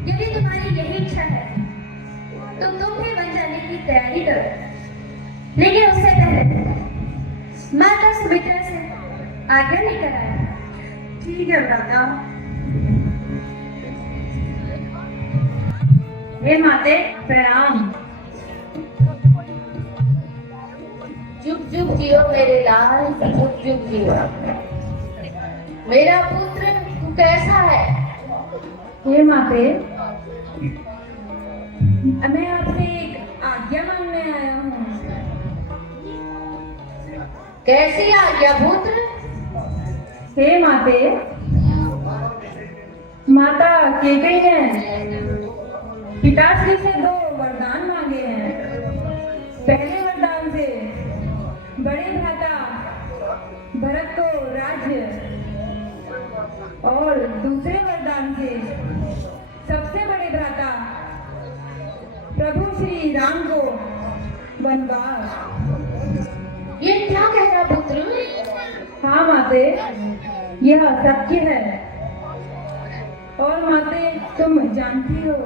यदि तुम्हारी यही इच्छा है तो तुम भी वन जाने की तैयारी करो, लेकिन उससे पहले माता सुमित्रा से आज्ञा लेकर आया। ठीक है दादा। हे माते प्रणाम। जुग जुग जियो मेरे लाल, जुग जुग जियो। मेरा पुत्र तू कैसा है? हे माते, मैं आपसे एक आज्ञा मांगने आया हूँ। कैसी आज्ञा पुत्र? हे माते, माता केकई ने पिताश्री से 2 वरदान मांगे हैं। पहले वरदान से बड़े भ्राता भरत को राज्य, और दूसरे वरदान से सबसे बड़े भ्राता प्रभु श्री राम को वनवास। ये क्या कह रहा पुत्र? हाँ माते, यह सत्य है। और माते, तुम जानती हो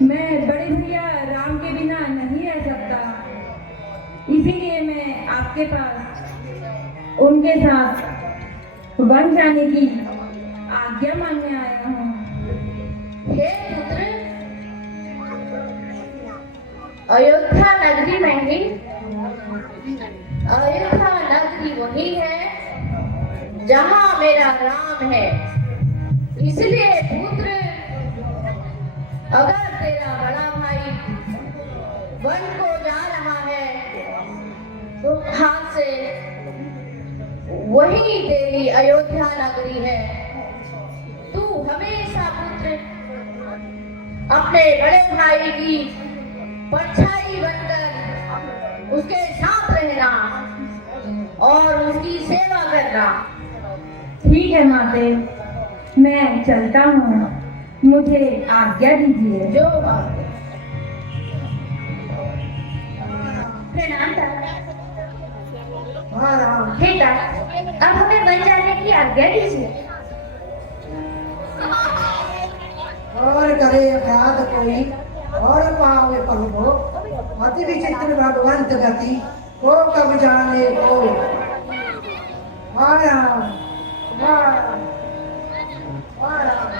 मैं बड़े भैया राम के बिना नहीं रह सकता, इसीलिए मैं आपके पास उनके साथ वन जाने की आज्ञा मांगने आया हूँ। हे पुत्र, अयोध्या नगरी में ही, अयोध्या नगरी वही है जहाँ मेरा राम है। इसलिए पुत्र, अगर तेरा बड़ा भाई वन को जा रहा है तो हाथ से वही तेरी अयोध्या नगरी है। तू हमेशा पुत्र अपने बड़े भाई की परछाई बनकर उसके साथ रहना और उसकी सेवा करना। ठीक है माते, मैं चलता हूँ, मुझे आज्ञा दीजिए। जो प्रणाम दादा। हाँ राम। हे दादा, अब हमें वन जाने की आज्ञा दीजिए। और करे अपराध कोई और पावे प्रभु, अति विचित्र भगवंत गति को कब जाने को। हाँ राम, हाँ राम, हाँ राम।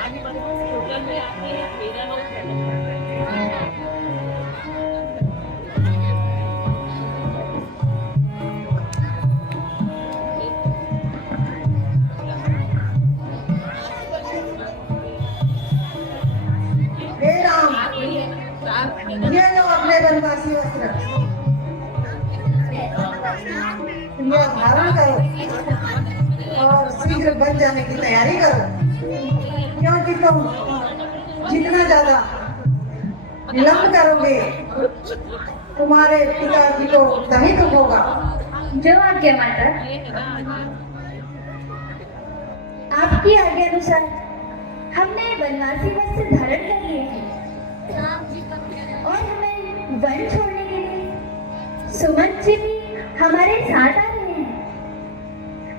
हे राम, ये लो अपने वनवासी वस्त्र, ये धारण करो और शीघ्र बन जाने की तैयारी करो, क्योंकि तुम जितना ज्यादा विलंब करोगे तुम्हारे पिताजी को तभी दुख होगा। जो आज्ञा माता। आपकी आज्ञा अनुसार हमने वनवासी वस्त्र धारण कर लिए हैं और हमें वन छोड़ने के लिए सुमंत जी भी हमारे साथ आ रहे हैं।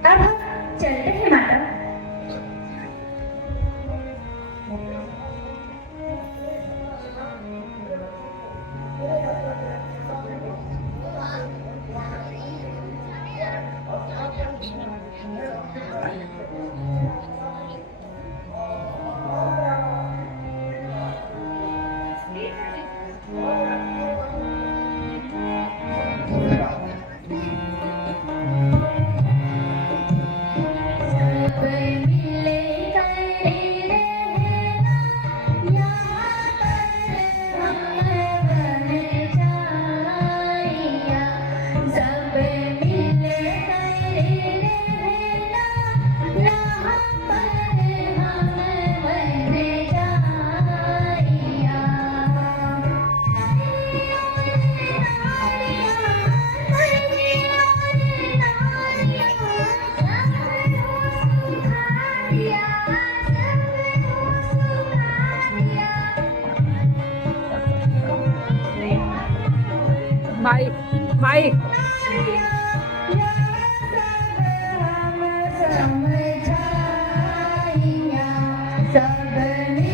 अब हम चलते हैं माता। माइक माइक समझाइया सबने